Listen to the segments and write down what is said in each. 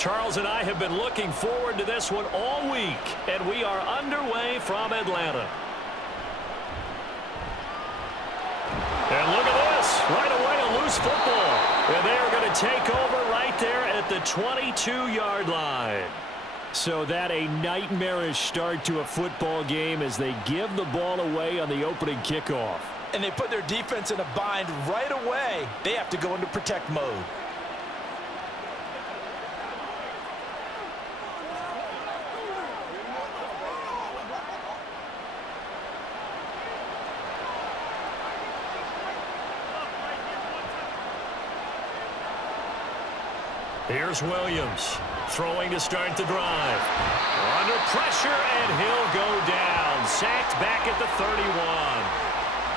Charles and I have been looking forward to this one all week, and we are underway from Atlanta. And look at this. Right away, a loose football. And they are going to take over right there at the 22-yard line. So that a nightmarish start to a football game as they give the ball away on the opening kickoff. And they put their defense in a bind right away. They have to go into protect mode. Here's Williams throwing to start the drive. Under pressure, and he'll go down. Sacked back at the 31.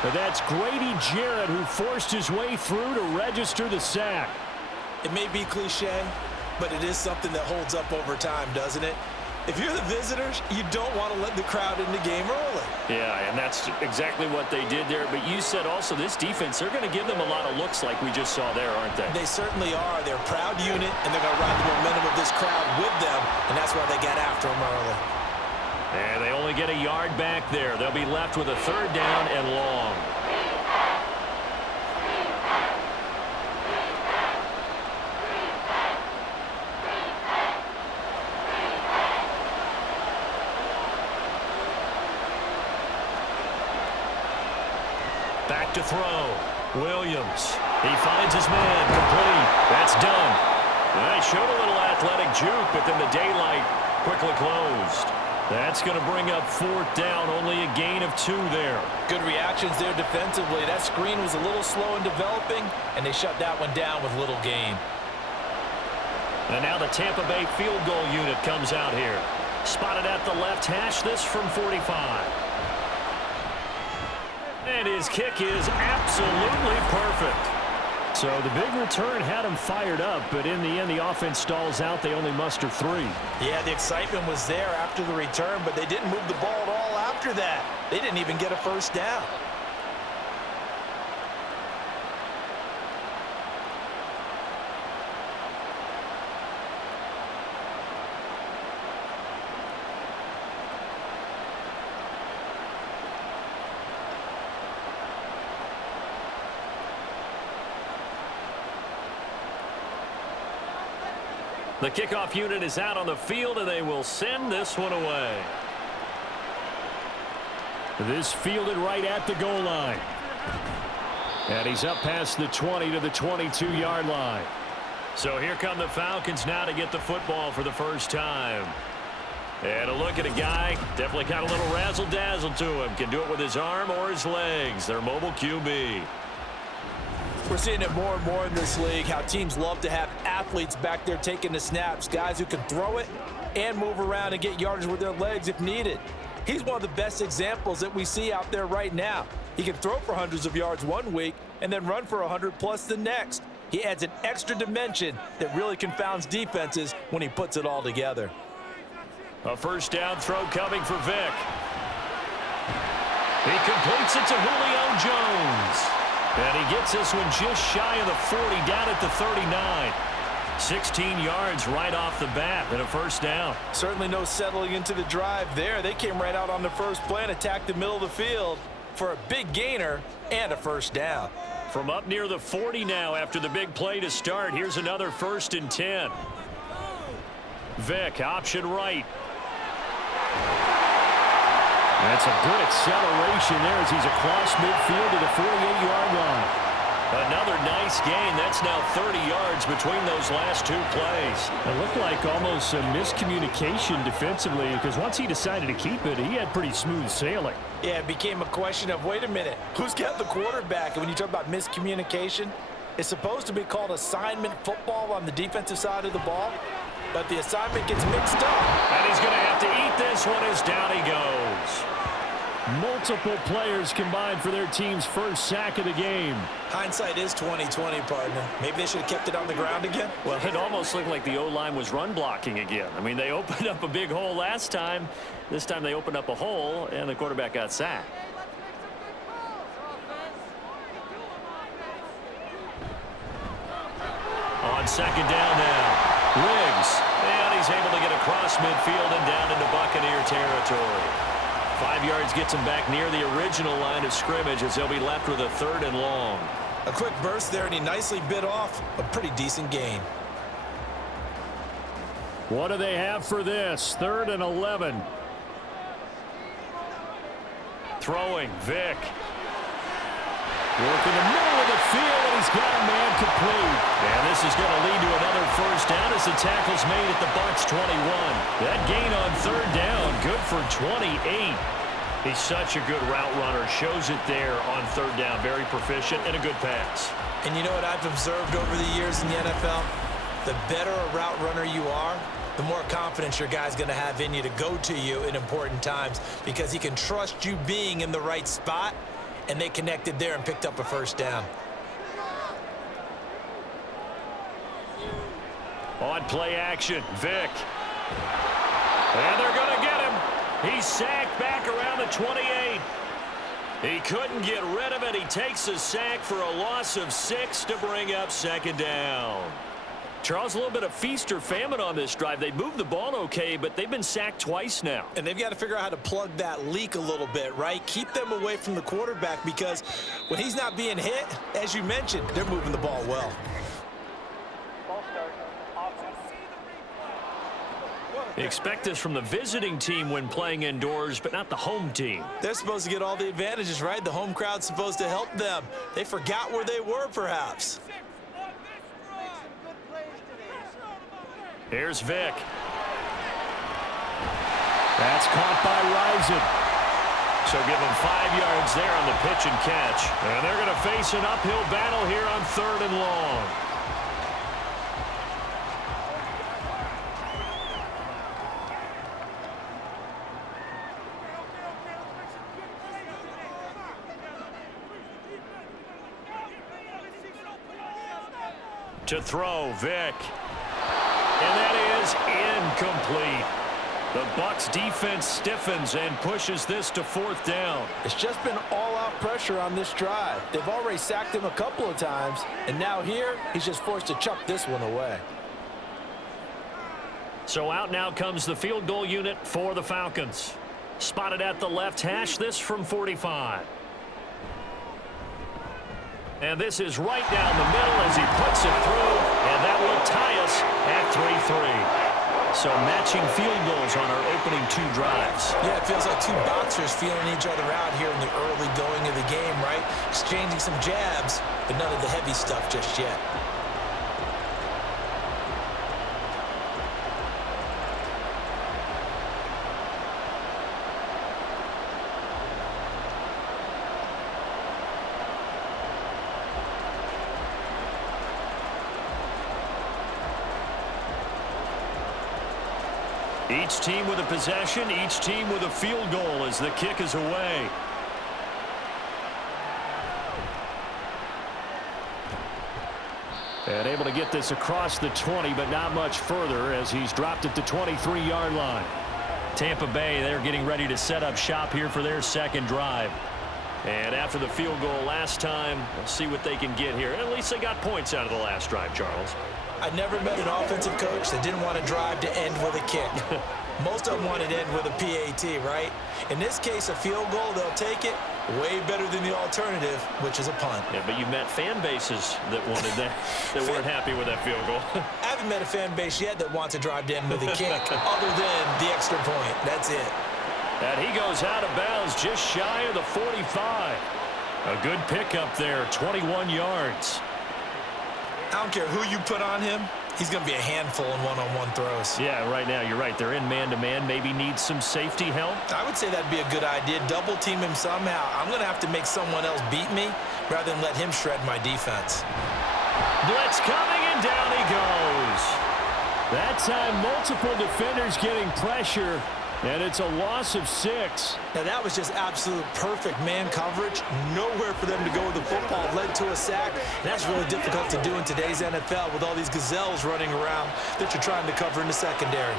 But that's Grady Jarrett who forced his way through to register the sack. It may be cliche, but it is something that holds up over time, doesn't it? If you're the visitors, you don't want to let the crowd in the game early. Yeah, and that's exactly what they did there. But you said also this defense, they're going to give them a lot of looks like we just saw there, aren't they? They certainly are. They're a proud unit, and they're going to ride the momentum of this crowd with them, and that's why they got after them early. And they only get a yard back there. They'll be left with a 3rd down and long. Back to throw. Williams. He finds his man. Complete. That's done. They showed a little athletic juke, but then the daylight quickly closed. That's going to bring up 4th down. Only a gain of 2 there. Good reactions there defensively. That screen was a little slow in developing, and they shut that one down with little gain. And now the Tampa Bay field goal unit comes out here. Spotted at the left hash. This from 45. And his kick is absolutely perfect. So the big return had him fired up, but in the end, the offense stalls out. They only muster 3. Yeah, the excitement was there after the return, but they didn't move the ball at all after that. They didn't even get a 1st down. The kickoff unit is out on the field, and they will send this one away. This fielded right at the goal line. And he's up past the 20 to the 22-yard line. So here come the Falcons now to get the football for the first time. And a look at a guy, definitely got a little razzle-dazzle to him. Can do it with his arm or his legs. Their mobile QB. We're seeing it more and more in this league, how teams love to have athletes back there taking the snaps, guys who can throw it and move around and get yardage with their legs if needed. He's one of the best examples that we see out there right now. He can throw for hundreds of yards one week and then run for 100+ the next. He adds an extra dimension that really confounds defenses when he puts it all together. A 1st down throw coming for Vick. He completes it to Julio Jones. And he gets this one just shy of the 40, down at the 39. 16 yards right off the bat and a 1st down. Certainly no settling into the drive there. They came right out on the first play and attacked the middle of the field for a big gainer and a 1st down. From up near the 40 now after the big play to start. Here's another 1st and 10. Vick, option right. That's a good acceleration there as he's across midfield to the 48-yard line. Another nice gain. That's now 30 yards between those last 2 plays. It looked like almost a miscommunication defensively because once he decided to keep it, he had pretty smooth sailing. Yeah, it became a question of, wait a minute, who's got the quarterback? And when you talk about miscommunication, it's supposed to be called assignment football on the defensive side of the ball, but the assignment gets mixed up. And he's going to have to eat this one as down he goes. Multiple players combined for their team's 1st sack of the game. Hindsight is 20/20, partner. Maybe they should have kept it on the ground again. Well, it almost looked like the O-line was run blocking again. I mean, they opened up a big hole last time. This time they opened up a hole, and the quarterback got sacked. On 2nd down now, Riggs across midfield and down into Buccaneer territory. 5 yards gets him back near the original line of scrimmage as they'll be left with a 3rd and long. A quick burst there, and he nicely bit off a pretty decent gain. What do they have for this? 3rd and 11. Throwing, Vic. Work in the middle of the field, and he's got a man complete. And this is going to lead to another 1st down as the tackle's made at the Bucs 21. That gain on 3rd down, good for 28. He's such a good route runner. Shows it there on 3rd down. Very proficient and a good pass. And you know what I've observed over the years in the NFL? The better a route runner you are, the more confidence your guy's going to have in you to go to you in important times because he can trust you being in the right spot, and they connected there and picked up a 1st down. On play action, Vic. And they're going to get him. He's sacked back around the 28. He couldn't get rid of it. He takes a sack for a loss of 6 to bring up 2nd down. Charles, a little bit of feast or famine on this drive. They moved the ball okay, but they've been sacked twice now. And they've got to figure out how to plug that leak a little bit, right? Keep them away from the quarterback because when he's not being hit, as you mentioned, they're moving the ball well. Expect this from the visiting team when playing indoors, but not the home team. They're supposed to get all the advantages, right? The home crowd's supposed to help them. They forgot where they were, perhaps. Here's Vic. That's caught by Risen. So give him 5 yards there on the pitch and catch. And they're going to face an uphill battle here on 3rd and long. To throw, Vic. And that is incomplete. The Bucs defense stiffens and pushes this to 4th down. It's just been all-out pressure on this drive. They've already sacked him a couple of times, and now here, he's just forced to chuck this one away. So out now comes the field goal unit for the Falcons. Spotted at the left hash, this from 45. And this is right down the middle as he puts it through, and that will tie us at 3-3. So matching field goals on our opening 2 drives. Yeah, it feels like 2 boxers feeling each other out here in the early going of the game, right? Exchanging some jabs, but none of the heavy stuff just yet. Each team with a possession, each team with a field goal as the kick is away. And able to get this across the 20, but not much further as he's dropped at the 23-yard line. Tampa Bay, they're getting ready to set up shop here for their 2nd drive. And after the field goal last time, we'll see what they can get here. At least they got points out of the last drive, Charles. I never met an offensive coach that didn't want to drive to end with a kick. Most of them wanted to end with a PAT, right? In this case, a field goal, they'll take it. Way better than the alternative, which is a punt. Yeah, but you met fan bases that wanted that, that weren't happy with that field goal. I haven't met a fan base yet that wants to drive to end with a kick, other than the extra point. That's it. And he goes out of bounds just shy of the 45. A good pickup there, 21 yards. I don't care who you put on him. He's going to be a handful in one-on-one throws. Yeah, right now, you're right. They're in man-to-man. Maybe needs some safety help. I would say that'd be a good idea. Double team him somehow. I'm going to have to make someone else beat me rather than let him shred my defense. Blitz coming, and down he goes. That time, multiple defenders getting pressure, and it's a loss of 6. Now, that was just absolute perfect man coverage. Nowhere for them to go with the football. Led to a sack. And that's really difficult to do in today's NFL with all these gazelles running around that you're trying to cover in the secondary.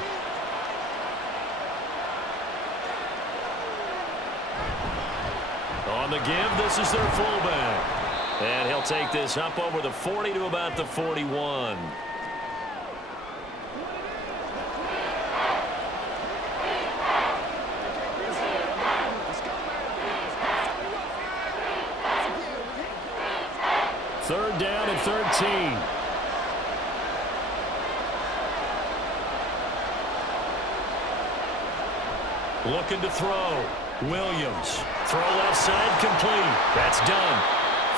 On the give, this is their fullback. And he'll take this up over the 40 to about the 41. 13. Looking to throw. Williams. Throw left side complete. That's done.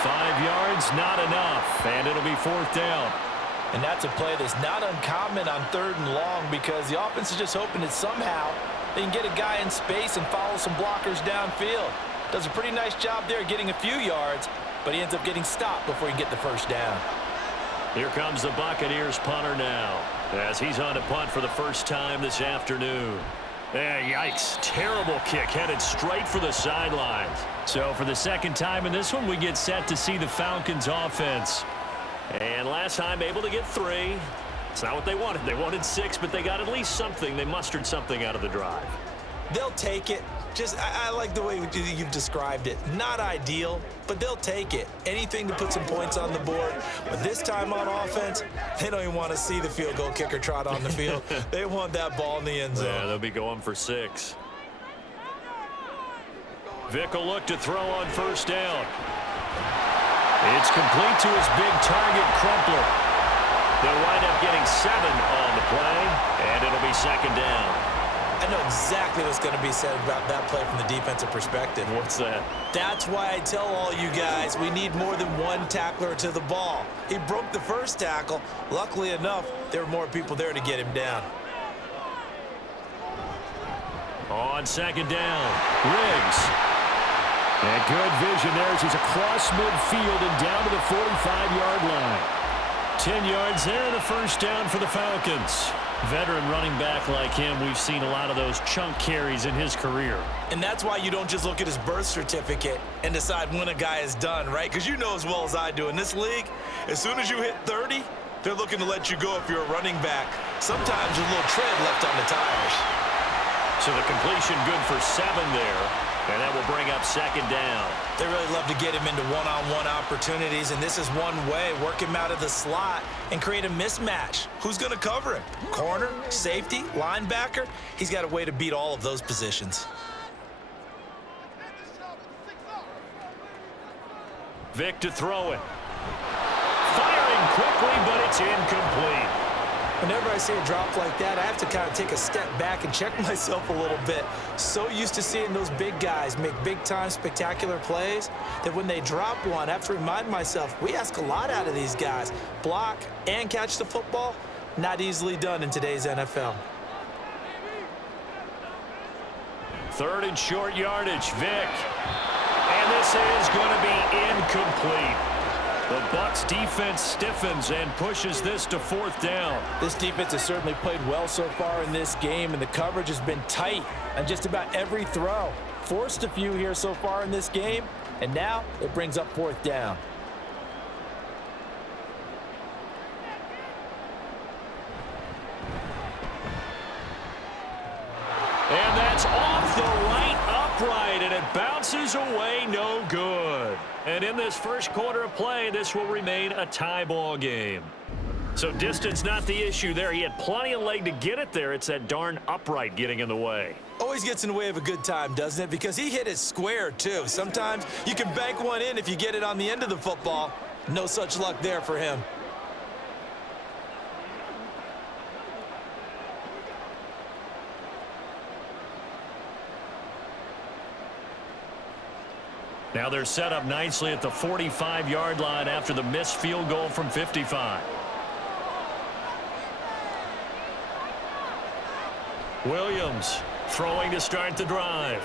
5 yards, not enough. And it'll be 4th down. And that's a play that's not uncommon on 3rd and long because the offense is just hoping that somehow they can get a guy in space and follow some blockers downfield. Does a pretty nice job there getting a few yards, but he ends up getting stopped before he can get the 1st down. Here comes the Buccaneers punter now as he's on to punt for the first time this afternoon. Yikes. Terrible kick headed straight for the sidelines. So for the 2nd time in this one, we get set to see the Falcons offense. And last time able to get 3. It's not what they wanted. They wanted 6, but they got at least something. They mustered something out of the drive. They'll take it. I like the way you've described it. Not ideal, but they'll take it. Anything to put some points on the board. But this time on offense, they don't even want to see the field goal kicker trot on the field. They want that ball in the end zone. Yeah, they'll be going for 6. Vick will look to throw on 1st down. It's complete to his big target, Crumpler. They'll wind up getting 7 on the play, and it'll be 2nd down. I know exactly what's going to be said about that play from the defensive perspective. What's that? That's why I tell all you guys we need more than one tackler to the ball. He broke the 1st tackle. Luckily enough, there were more people there to get him down. On 2nd down, Riggs. And good vision there as he's across midfield and down to the 45-yard line. 10 yards there and a 1st down for the Falcons. Veteran running back like him, we've seen a lot of those chunk carries in his career. And that's why you don't just look at his birth certificate and decide when a guy is done, right? Because you know as well as I do, in this league, as soon as you hit 30, they're looking to let you go if you're a running back. Sometimes there's a little tread left on the tires. So the completion good for 7 there. And that will bring up 2nd down. They really love to get him into one-on-one opportunities, and this is one way. Work him out of the slot and create a mismatch. Who's going to cover him? Corner, safety, linebacker? He's got a way to beat all of those positions. Vick to throw it. Firing quickly, but it's incomplete. Whenever I see a drop like that, I have to kind of take a step back and check myself a little bit. So used to seeing those big guys make big-time spectacular plays that when they drop one, I have to remind myself, we ask a lot out of these guys. Block and catch the football, not easily done in today's NFL. 3rd and short yardage, Vick. And this is going to be incomplete. The Bucs defense stiffens and pushes this to 4th down. This defense has certainly played well so far in this game, and the coverage has been tight on just about every throw. Forced a few here so far in this game, and now it brings up 4th down. And that's off the right upright, and it bounces away, no good. And in this 1st quarter of play, this will remain a tie ball game. So distance not the issue there. He had plenty of leg to get it there. It's that darn upright getting in the way. Always gets in the way of a good time, doesn't it? Because he hit it square, too. Sometimes you can bank one in if you get it on the end of the football. No such luck there for him. Now they're set up nicely at the 45-yard line after the missed field goal from 55. Williams throwing to start the drive.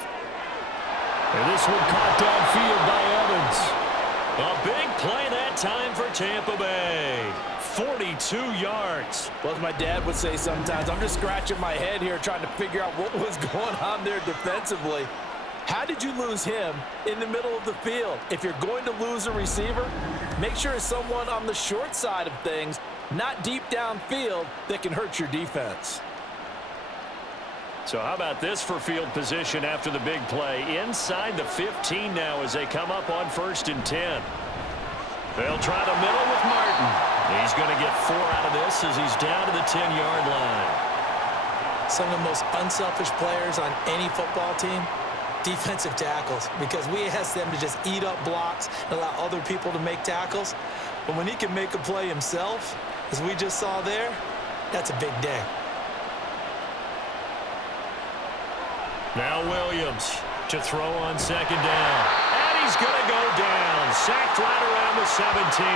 And this one caught downfield by Evans. A big play that time for Tampa Bay. 42 yards. Well, as my dad would say sometimes, I'm just scratching my head here trying to figure out what was going on there defensively. How did you lose him in the middle of the field? If you're going to lose a receiver, make sure it's someone on the short side of things, not deep downfield, that can hurt your defense. So how about this for field position after the big play? Inside the 15 now as they come up on 1st and 10. They'll try the middle with Martin. He's going to get 4 out of this as he's down to the 10-yard line. Some of the most unselfish players on any football team, defensive tackles, because we ask them to just eat up blocks and allow other people to make tackles. But when he can make a play himself, as we just saw there, that's a big day. Now Williams to throw on second down. And he's going to go down. Sacked right around the 17.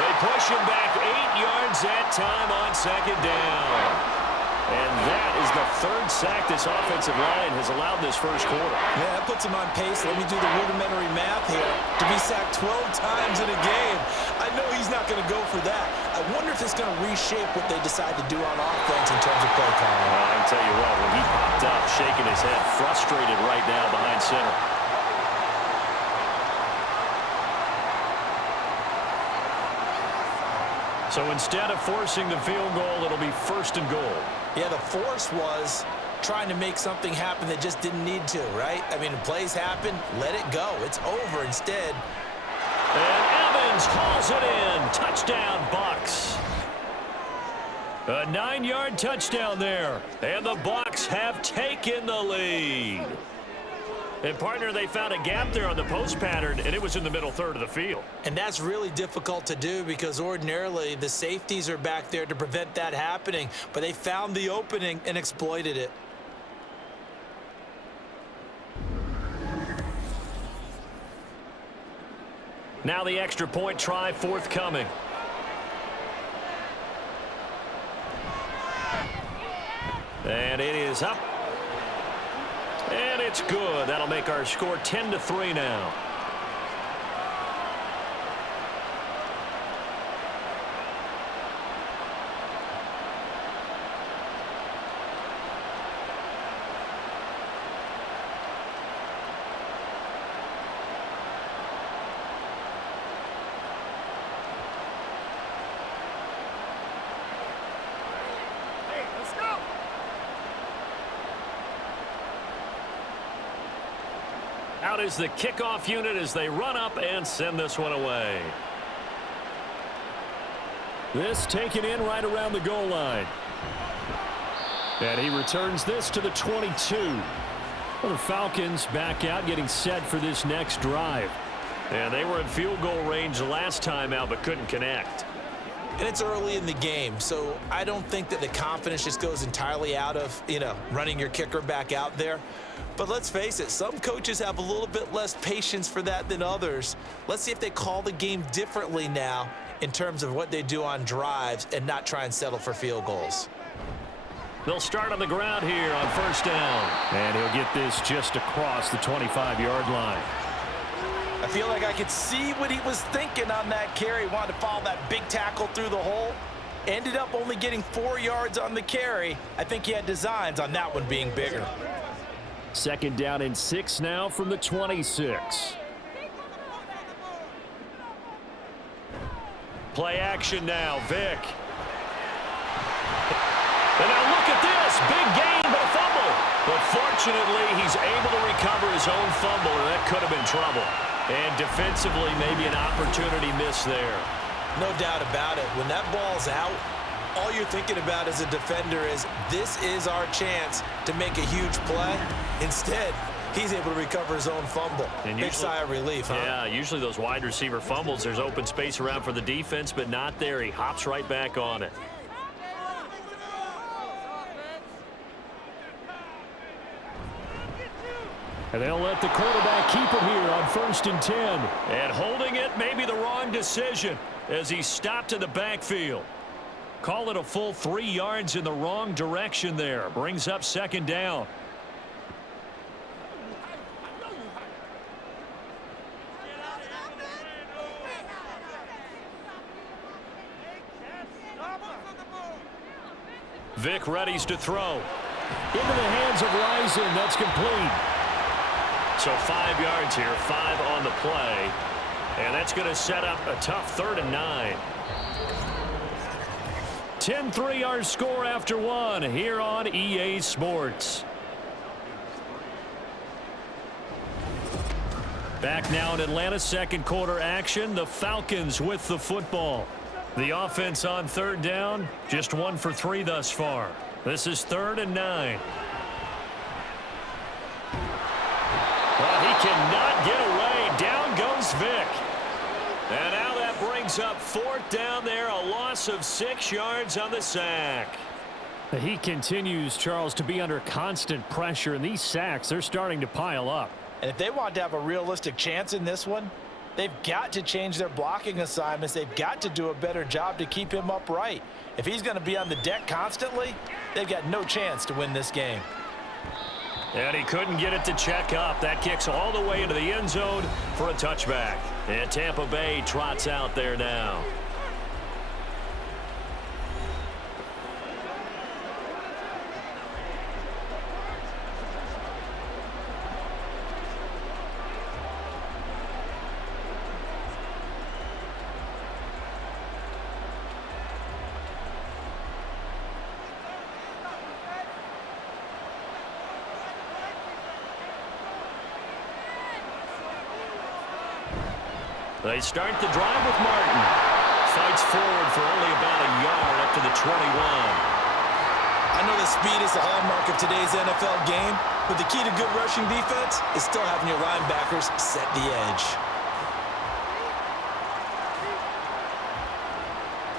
They push him back 8 yards that time on second down. And that is the third sack this offensive line has allowed this first quarter. Yeah, that puts him on pace. Let me do the rudimentary math here. To be sacked 12 times in a game, I know he's not going to go for that. I wonder if it's going to reshape what they decide to do on offense in terms of play calling. Well, I can tell you what, when he popped up, shaking his head, frustrated right now behind center. So instead of forcing the field goal, it'll be 1st and goal. Yeah, the force was trying to make something happen that just didn't need to, right? I mean, plays happen, let it go. It's over instead. And Evans hauls it in. Touchdown, Bucs. A 9-yard touchdown there. And the Bucs have taken the lead. And, partner, they found a gap there on the post pattern, and it was in the middle third of the field. And that's really difficult to do because ordinarily the safeties are back there to prevent that happening. But they found the opening and exploited it. Now the extra point try forthcoming. And it is up. And it's good. That'll make our score 10-3 now. Out is the kickoff unit as they run up and send this one away. This taken in right around the goal line. And he returns this to the 22. Well, the Falcons back out, getting set for this next drive. And they were in field goal range last time out, but couldn't connect. And it's early in the game, so I don't think that the confidence just goes entirely out of, running your kicker back out there. But let's face it, some coaches have a little bit less patience for that than others. Let's see if they call the game differently now in terms of what they do on drives and not try and settle for field goals. They'll start on the ground here on 1st down. And he'll get this just across the 25-yard line. I feel like I could see what he was thinking on that carry. Wanted to follow that big tackle through the hole. Ended up only getting 4 yards on the carry. I think he had designs on that one being bigger. 2nd down and 6 now from the 26. Play action now, Vic. And now look at this. Big gain, but a fumble. But fortunately, he's able to recover his own fumble, and that could have been trouble. And defensively, maybe an opportunity miss there. No doubt about it. When that ball's out, all you're thinking about as a defender is this is our chance to make a huge play. Instead, he's able to recover his own fumble. And big sigh of relief, huh? Yeah, usually those wide receiver fumbles, there's open space around for the defense, but not there. He hops right back on it. And they'll let the quarterback keep it here on 1st and 10. And holding it may be the wrong decision as he stopped in the backfield. Call it a full 3 yards in the wrong direction there. Brings up 2nd down. Vic readies to throw. Into the hands of Rison. That's complete. So 5 yards here, 5 on the play. And that's going to set up a tough 3rd and 9. 10-3 our score after 1 here on EA Sports. Back now in Atlanta, 2nd quarter action. The Falcons with the football. The offense on 3rd down, just 1 for 3 thus far. This is 3rd and 9. Well, he cannot get away. Down goes Vic. And now that brings up 4th down there, a loss of 6 yards on the sack. He continues, Charles, to be under constant pressure, and these sacks, they're starting to pile up. And if they want to have a realistic chance in this one, they've got to change their blocking assignments. They've got to do a better job to keep him upright. If he's going to be on the deck constantly, they've got no chance to win this game. And he couldn't get it to check up. That kicks all the way into the end zone for a touchback. And Tampa Bay trots out there now. They start the drive with Martin. Fights forward for only about a yard up to the 21. I know the speed is the hallmark of today's NFL game, but the key to good rushing defense is still having your linebackers set the edge.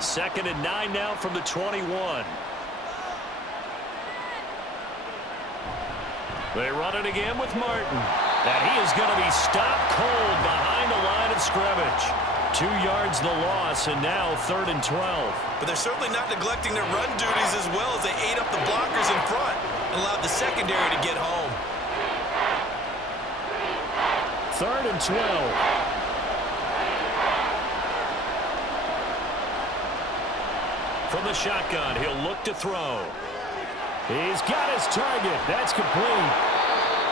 2nd and 9 now from the 21. They run it again with Martin. And he is going to be stopped cold behind the line of scrimmage. 2 yards the loss, and now 3rd and 12. But they're certainly not neglecting their run duties as well as they ate up the blockers in front and allowed the secondary to get home. 3rd and 12. From the shotgun, he'll look to throw. He's got his target. That's complete.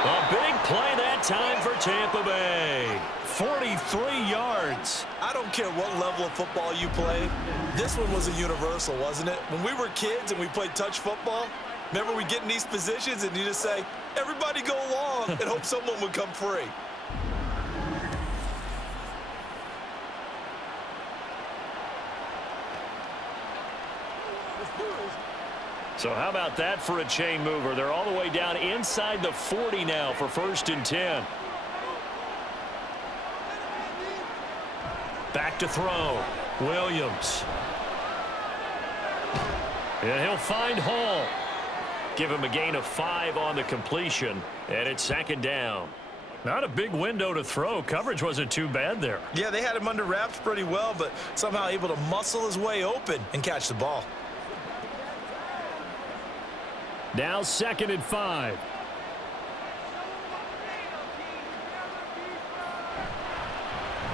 A big play that time for Tampa Bay. 43 yards. I don't care what level of football you play. This one was a universal, wasn't it? When we were kids and we played touch football, remember we get in these positions and you just say, everybody go along, and hope someone would come free. So how about that for a chain mover? They're all the way down inside the 40 now for 1st and 10. Back to throw. Williams. And he'll find Hall. Give him a gain of 5 on the completion, and it's 2nd down. Not a big window to throw. Coverage wasn't too bad there. Yeah, they had him under wraps pretty well, but somehow able to muscle his way open and catch the ball. Now 2nd and 5.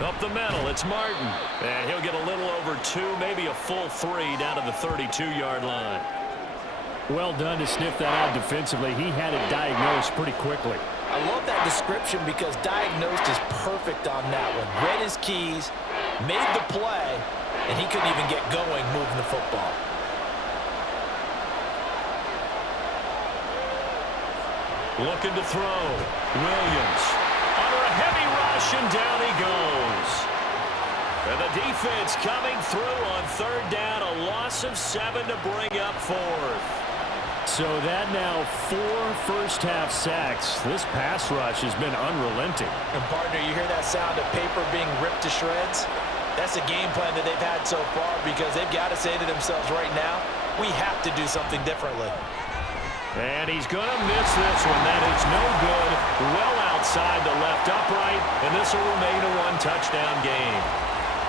Up the middle, it's Martin. And he'll get a little over 2, maybe a full 3 down to the 32-yard line. Well done to sniff that out defensively. He had it diagnosed pretty quickly. I love that description because diagnosed is perfect on that one. Read his keys, made the play, and he couldn't even get going moving the football. Looking to throw. Williams under a heavy rush, and down he goes. And the defense coming through on 3rd down, a loss of 7 to bring up 4th. So that now 4 first-half sacks. This pass rush has been unrelenting. And partner, you hear that sound of paper being ripped to shreds? That's a game plan that they've had so far because they've got to say to themselves right now, we have to do something differently. And he's going to miss this one. That is no good. Well outside the left upright, and this will remain a 1-touchdown game.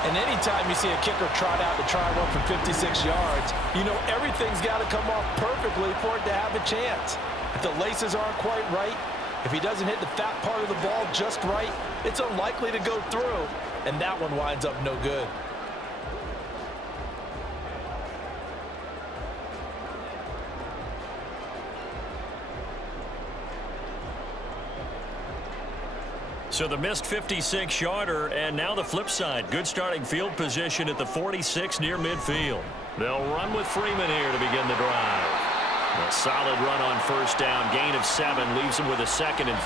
And anytime you see a kicker trot out to try one from 56 yards, you know everything's got to come off perfectly for it to have a chance. If the laces aren't quite right, if he doesn't hit the fat part of the ball just right, it's unlikely to go through, and that one winds up no good. So the missed 56-yarder, and now the flip side. Good starting field position at the 46 near midfield. They'll run with Freeman here to begin the drive. A solid run on 1st down. Gain of 7 leaves him with a 2nd and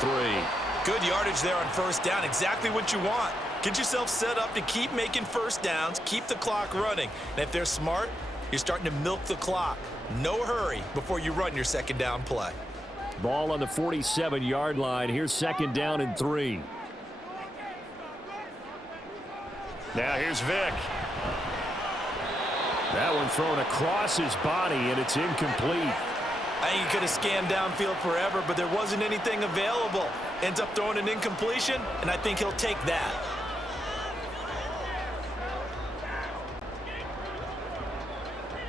3. Good yardage there on 1st down. Exactly what you want. Get yourself set up to keep making 1st downs, keep the clock running. And if they're smart, you're starting to milk the clock. No hurry before you run your 2nd down play. Ball on the 47-yard line. Here's 2nd down and 3. Now here's Vick. That one thrown across his body, and it's incomplete. I think he could have scanned downfield forever, but there wasn't anything available. Ends up throwing an incompletion, and I think he'll take that.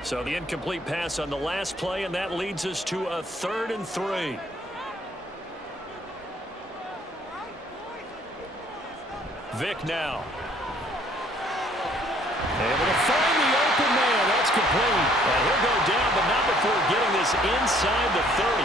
So the incomplete pass on the last play, and that leads us to a 3rd and 3. Vic now. Able to find the open man. That's complete. And he'll go down, but not before getting this inside the 30.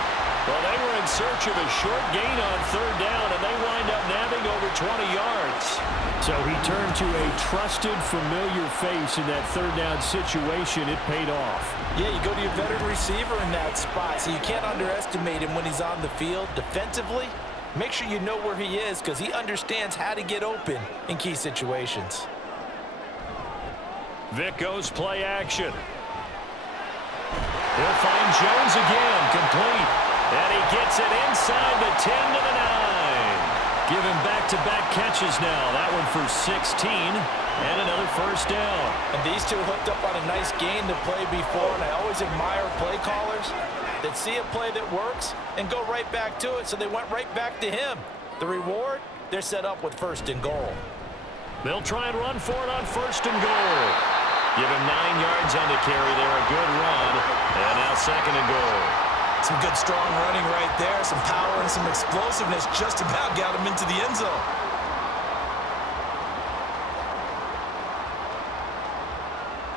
Well, they were in search of a short gain on 3rd down, and they wind up nabbing over 20 yards. So he turned to a trusted, familiar face in that 3rd down situation. It paid off. Yeah, you go to your veteran receiver in that spot, so you can't underestimate him when he's on the field defensively. Make sure you know where he is because he understands how to get open in key situations. Vic goes play action. He'll find Jones again, complete. And he gets it inside the 10 to the 9. Give him back-to-back catches now. That one for 16 and another 1st down. And these two hooked up on a nice gain to play before, and I always admire play callers that see a play that works and go right back to it, so they went right back to him. The reward, they're set up with 1st and goal. They'll try and run for it on 1st and goal. Give him 9 yards on the carry there, a good run, and now 2nd and goal. Some good, strong running right there, some power and some explosiveness just about got him into the end zone.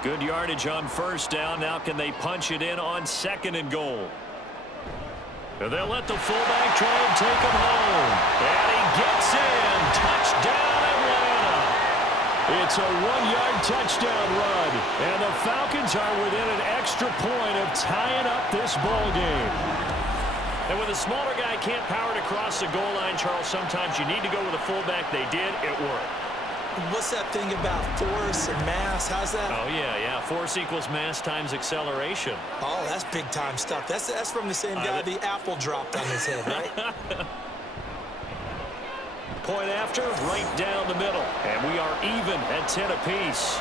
Good yardage on 1st down. Now can they punch it in on 2nd and goal? They'll let the fullback try and take him home. And he gets in. Touchdown, Atlanta. It's a 1-yard touchdown run. And the Falcons are within an extra point of tying up this ball game. And when the smaller guy can't power it across the goal line, Charles, sometimes you need to go with a fullback. They did. It worked. What's that thing about force and mass? How's that? Oh, yeah. Force equals mass times acceleration. Oh, that's big-time stuff. That's from the same guy the apple dropped on his head, right? Point after, right down the middle. And we are even at 10 apiece.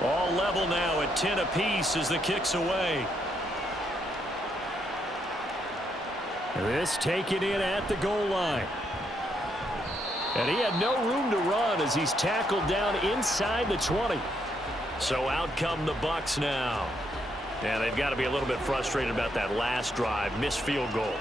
All level now at 10 apiece as the kick's away. This taken in at the goal line. And he had no room to run as he's tackled down inside the 20. So out come the Bucs now. Yeah, they've got to be a little bit frustrated about that last drive, missed field goal.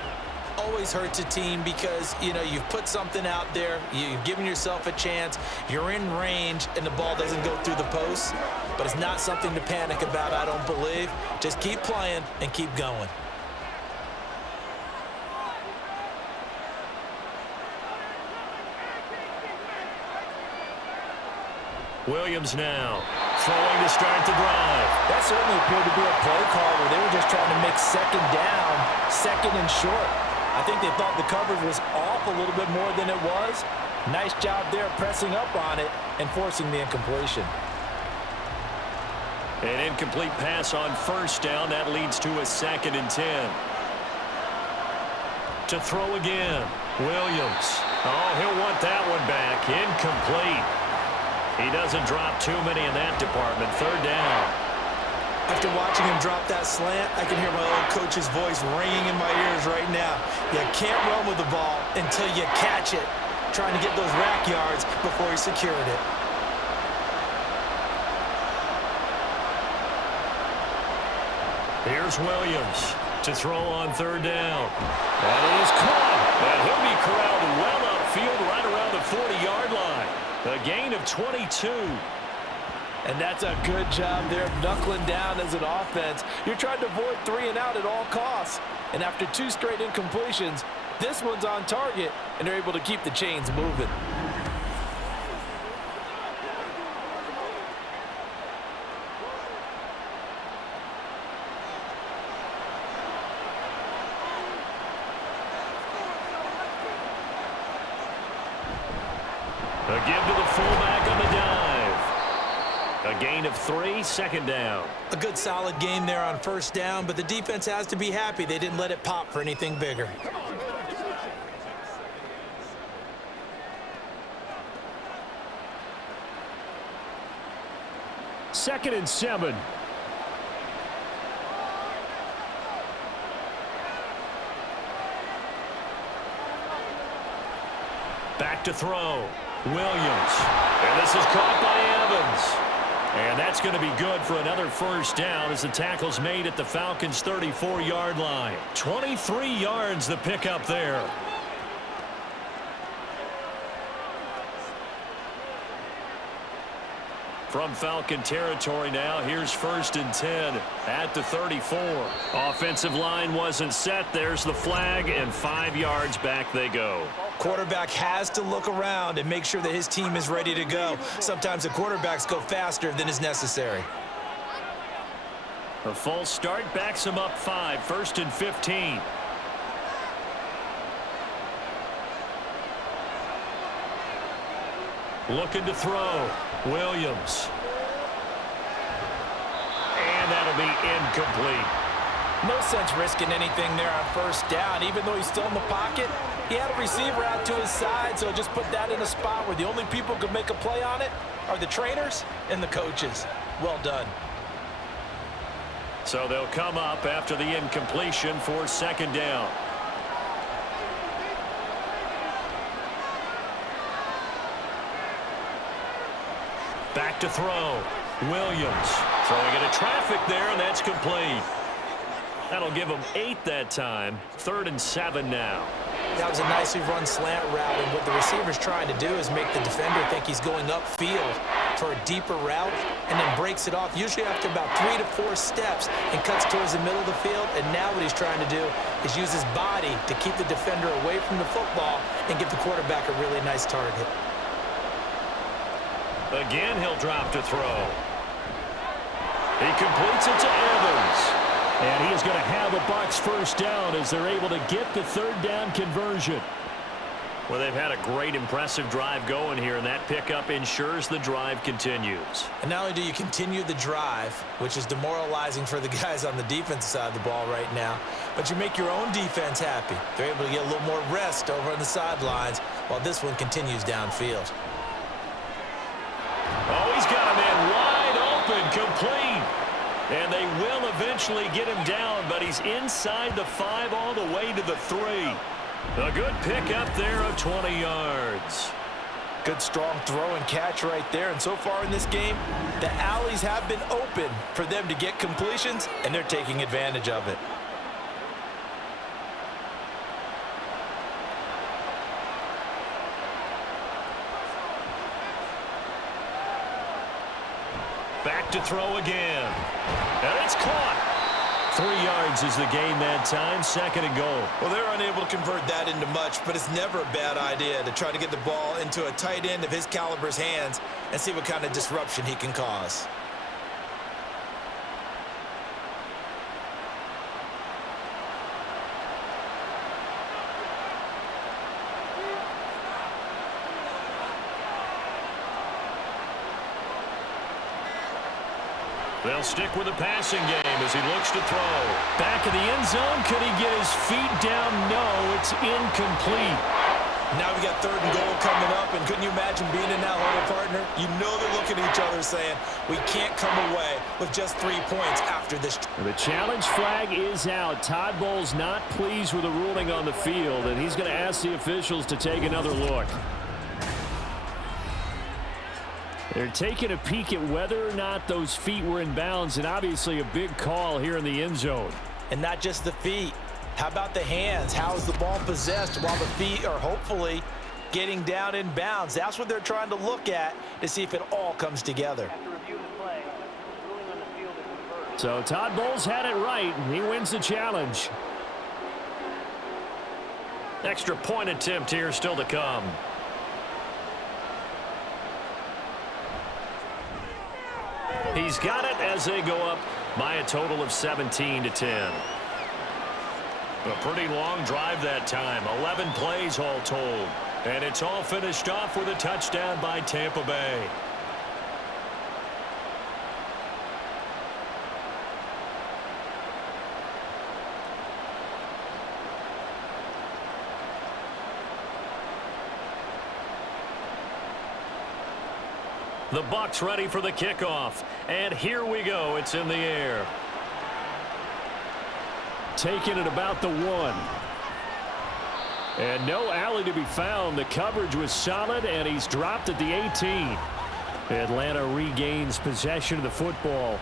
Always hurts a team because, you know, you've put something out there, you've given yourself a chance, you're in range, and the ball doesn't go through the post. But it's not something to panic about, I don't believe. Just keep playing and keep going. Williams now throwing to start the drive. That certainly appeared to be a play call where they were just trying to make 2nd down, 2nd and short. I think they thought the coverage was off a little bit more than it was. Nice job there pressing up on it and forcing the incompletion. An incomplete pass on 1st down. That leads to a 2nd and 10. To throw again. Williams. Oh, he'll want that one back. Incomplete. He doesn't drop too many in that department. 3rd down. After watching him drop that slant, I can hear my old coach's voice ringing in my ears right now. You can't run with the ball until you catch it. Trying to get those rack yards before he secured it. Here's Williams to throw on 3rd down. That is caught. And he'll be corralled well upfield right around the 40-yard line. A gain of 22. And that's a good job there of knuckling down as an offense. You're trying to avoid 3 and out at all costs. And after 2 straight incompletions, this one's on target, and they're able to keep the chains moving. give to the fullback on the dive. A gain of 3, second down. A good solid game there on first down, but the defense has to be happy they didn't let it pop for anything bigger. Second and 7. Back to throw. Williams. And this is caught by Evans. And that's going to be good for another first down as the tackle's made at the Falcons' 34-yard line. 23 yards the pickup there. From Falcon territory now, here's 1st and 10 at the 34. Offensive line wasn't set. There's the flag, and 5 yards back they go. Quarterback has to look around and make sure that his team is ready to go. Sometimes the quarterbacks go faster than is necessary. A false start backs him up 5, 1st and 15. Looking to throw. Williams. And that'll be incomplete. No sense risking anything there on first down. Even though he's still in the pocket, he had a receiver out to his side, so just put that in a spot where the only people who can make a play on it are the trainers and the coaches. Well done. So they'll come up after the incompletion for 2nd down. Back to throw. Williams throwing into traffic there, and that's complete. That'll give them 8 that time. 3rd and 7 now. That was a nicely run slant route, and what the receiver's trying to do is make the defender think he's going upfield for a deeper route and then breaks it off, usually after about 3 to 4 steps, and cuts towards the middle of the field. And now what he's trying to do is use his body to keep the defender away from the football and give the quarterback a really nice target. Again, he'll drop to throw. He completes it to Evans. And he is going to have a Bucs first down as they're able to get the 3rd down conversion. Well, they've had a great, impressive drive going here, and that pickup ensures the drive continues. And not only do you continue the drive, which is demoralizing for the guys on the defensive side of the ball right now, but you make your own defense happy. They're able to get a little more rest over on the sidelines while this one continues downfield. Oh, he's got a man wide open, complete. And they will eventually get him down, but he's inside the 5 all the way to the 3. A good pickup there of 20 yards. Good strong throw and catch right there. And so far in this game, the alleys have been open for them to get completions, and they're taking advantage of it. Back to throw again. And it's caught. 3 yards is the gain that time. 2nd and goal. Well, they're unable to convert that into much, but it's never a bad idea to try to get the ball into a tight end of his caliber's hands and see what kind of disruption he can cause. They'll stick with the passing game as he looks to throw. Back in the end zone. Could he get his feet down? No, it's incomplete. Now we got 3rd and goal coming up, and couldn't you imagine being in that hole, partner? You know they're looking at each other saying, we can't come away with just 3 points after this. The challenge flag is out. Todd Bowles not pleased with the ruling on the field, and he's going to ask the officials to take another look. They're taking a peek at whether or not those feet were in bounds, and obviously a big call here in the end zone. And not just the feet. How about the hands? How is the ball possessed while the feet are hopefully getting down in bounds? That's what they're trying to look at to see if it all comes together. So Todd Bowles had it right, and he wins the challenge. Extra point attempt here still to come. He's got it as they go up by a total of 17-10. A pretty long drive that time. 11 plays all told. And it's all finished off with a touchdown by Tampa Bay. The Bucs ready for the kickoff. And here we go. It's in the air. Taking it about the 1. And no alley to be found. The coverage was solid, and he's dropped at the 18. Atlanta regains possession of the football.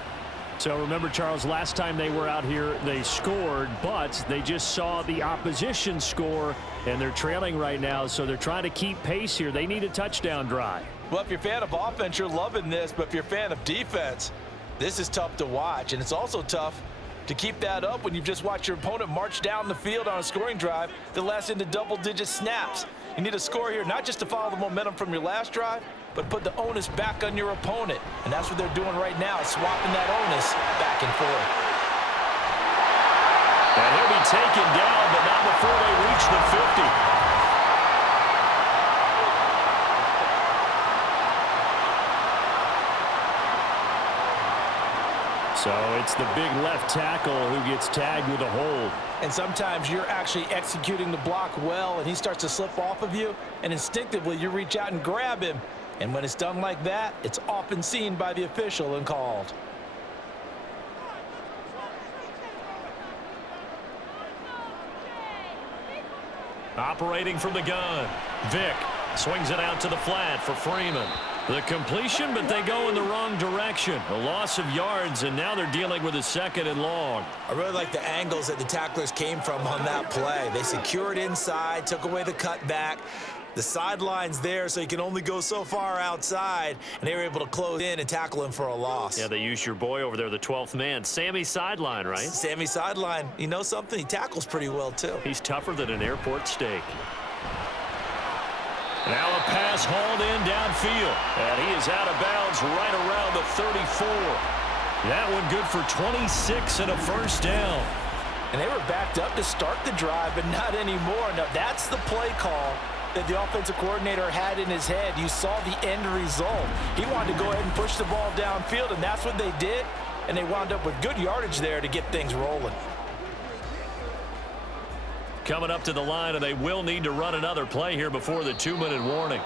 So remember, Charles, last time they were out here, they scored, but they just saw the opposition score, and they're trailing right now, so they're trying to keep pace here. They need a touchdown drive. Well, if you're a fan of offense, you're loving this, but if you're a fan of defense, this is tough to watch, and it's also tough to keep that up when you've just watched your opponent march down the field on a scoring drive that lasts into double-digit snaps. You need a score here, not just to follow the momentum from your last drive, but put the onus back on your opponent. And that's what they're doing right now, swapping that onus back and forth. And he'll be taken down, but not before they reach the 50. So it's the big left tackle who gets tagged with a hold. And sometimes you're actually executing the block well, and he starts to slip off of you, and instinctively you reach out and grab him. And when it's done like that, it's often seen by the official and called. Operating from the gun. Vick swings it out to the flat for Freeman. The completion, but they go in the wrong direction. A loss of yards, and now they're dealing with a 2nd and long. I really like the angles that the tacklers came from on that play. They secured inside, took away the cutback. The sideline's there, so you can only go so far outside, and they were able to close in and tackle him for a loss. Yeah, they used your boy over there, the 12th man. Sammy Sideline, right? Sammy Sideline. You know something? He tackles pretty well, too. He's tougher than an airport steak. Now a pass hauled in downfield. And he is out of bounds right around the 34. That one good for 26 and a first down. And they were backed up to start the drive, but not anymore. Now that's the play call that the offensive coordinator had in his head. You saw the end result. He wanted to go ahead and push the ball downfield, and that's what they did. And they wound up with good yardage there to get things rolling. Coming up to the line, and they will need to run another play here before the 2-minute warning.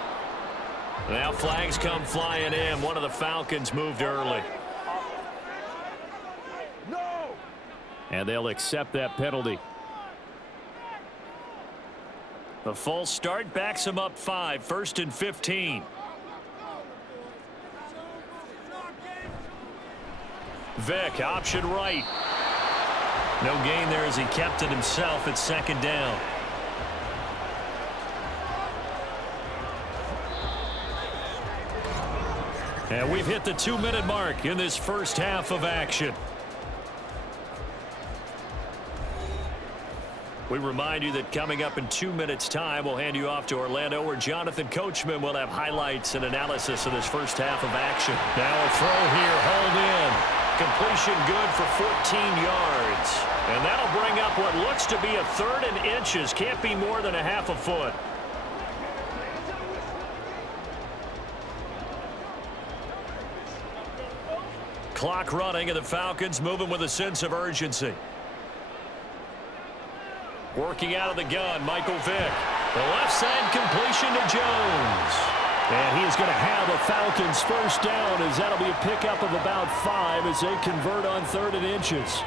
Now flags come flying in. One of the Falcons moved early. And they'll accept that penalty. The false start backs them up 5, 1st and 15. Vick, option right. No gain there as he kept it himself at 2nd down. And we've hit the 2-minute mark in this first half of action. We remind you that coming up in 2 minutes' time, we'll hand you off to Orlando, where Jonathan Coachman will have highlights and analysis of this first half of action. Now a throw here, hauled in. Completion good for 14 yards. And that'll bring up what looks to be a 3rd and inches. Can't be more than a half a foot. Clock running, and the Falcons moving with a sense of urgency. Working out of the gun, Michael Vick. The left side completion to Jones. And he is going to have a Falcons first down, as that'll be a pickup of about 5 as they convert on 3rd and inches.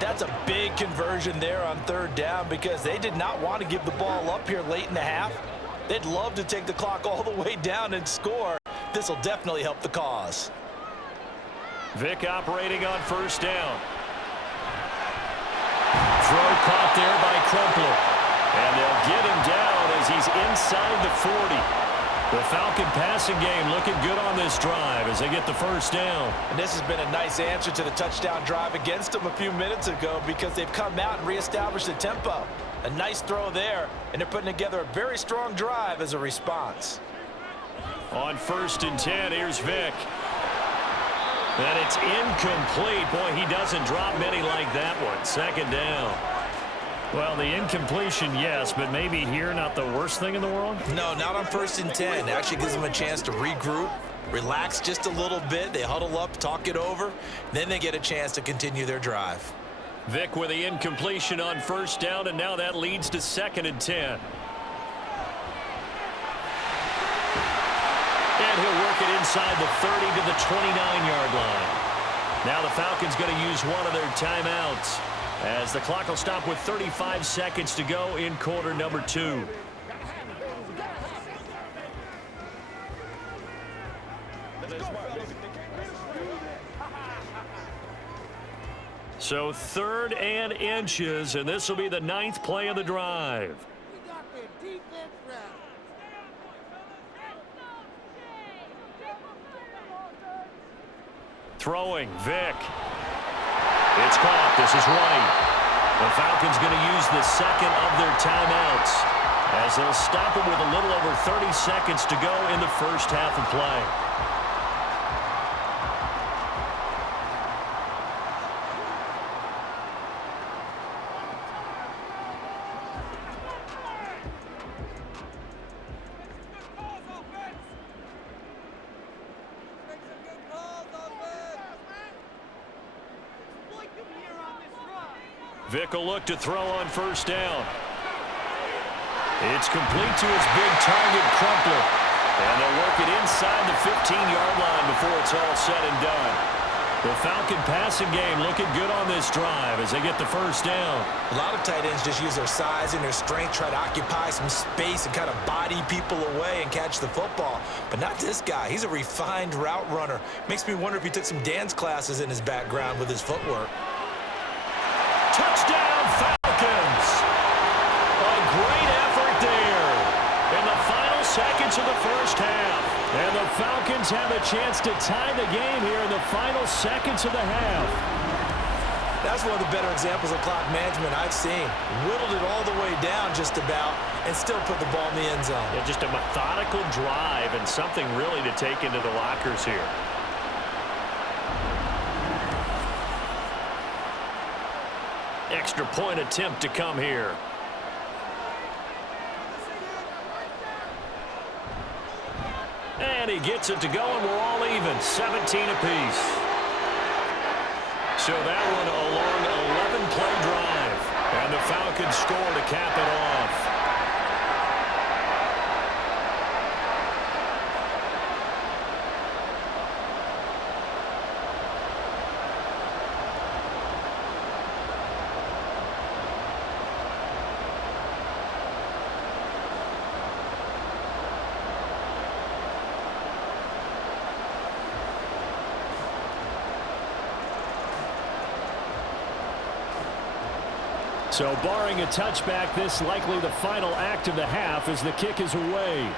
That's a big conversion there on 3rd down, because they did not want to give the ball up here late in the half. They'd love to take the clock all the way down and score. This will definitely help the cause. Vick operating on 1st down. Throw caught there by Crumpler. And they'll get him down as he's inside the 40. The Falcon passing game looking good on this drive as they get the first down. And this has been a nice answer to the touchdown drive against them a few minutes ago, because they've come out and reestablished the tempo. A nice throw there, and they're putting together a very strong drive as a response. On 1st and 10, here's Vick. And it's incomplete. Boy, he doesn't drop many like that one. 2nd down. Well, the incompletion, yes, but maybe here not the worst thing in the world? No, not on 1st and 10. It actually gives them a chance to regroup, relax just a little bit. They huddle up, talk it over. Then they get a chance to continue their drive. Vic with the incompletion on 1st down, and now that leads to 2nd and 10. And he'll work it inside the 30 to the 29-yard line. Now the Falcons going to use one of their timeouts, as the clock will stop with 35 seconds to go in quarter number 2. So 3rd and inches, and this will be the 9th play of the drive. Throwing, Vic. It's caught. This is White. The Falcons going to use the 2nd of their timeouts, as they'll stop it with a little over 30 seconds to go in the 1st half of play. Vic will look to throw on 1st down. It's complete to his big target, Crumpler. And they'll work it inside the 15-yard line before it's all said and done. The Falcon passing game looking good on this drive as they get the 1st down. A lot of tight ends just use their size and their strength, try to occupy some space and kind of body people away and catch the football. But not this guy. He's a refined route runner. Makes me wonder if he took some dance classes in his background with his footwork. Touchdown, Falcons! A great effort there in the final seconds of the 1st half. And the Falcons have a chance to tie the game here in the final seconds of the half. That's one of the better examples of clock management I've seen. Whittled it all the way down just about and still put the ball in the end zone. Yeah, just a methodical drive and something really to take into the lockers here. Extra point attempt to come here. And he gets it to go, and we're all even, 17 apiece. So that one a long 11-play drive, and the Falcons score to cap it off. So barring a touchback, this likely the final act of the half as the kick is away.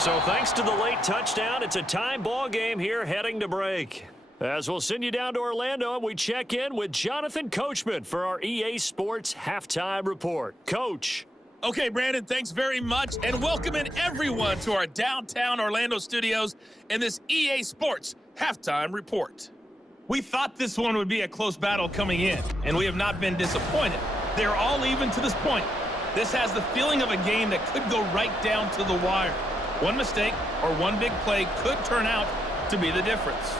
So thanks to the late touchdown, it's a time ball game here heading to break. As we'll send you down to Orlando, and we check in with Jonathan Coachman for our EA Sports Halftime Report. Coach. Okay, Brandon, thanks very much, and welcoming everyone to our downtown Orlando studios in this EA Sports Halftime Report. We thought this one would be a close battle coming in, and we have not been disappointed. They're all even to this point. This has the feeling of a game that could go right down to the wire. One mistake or one big play could turn out to be the difference.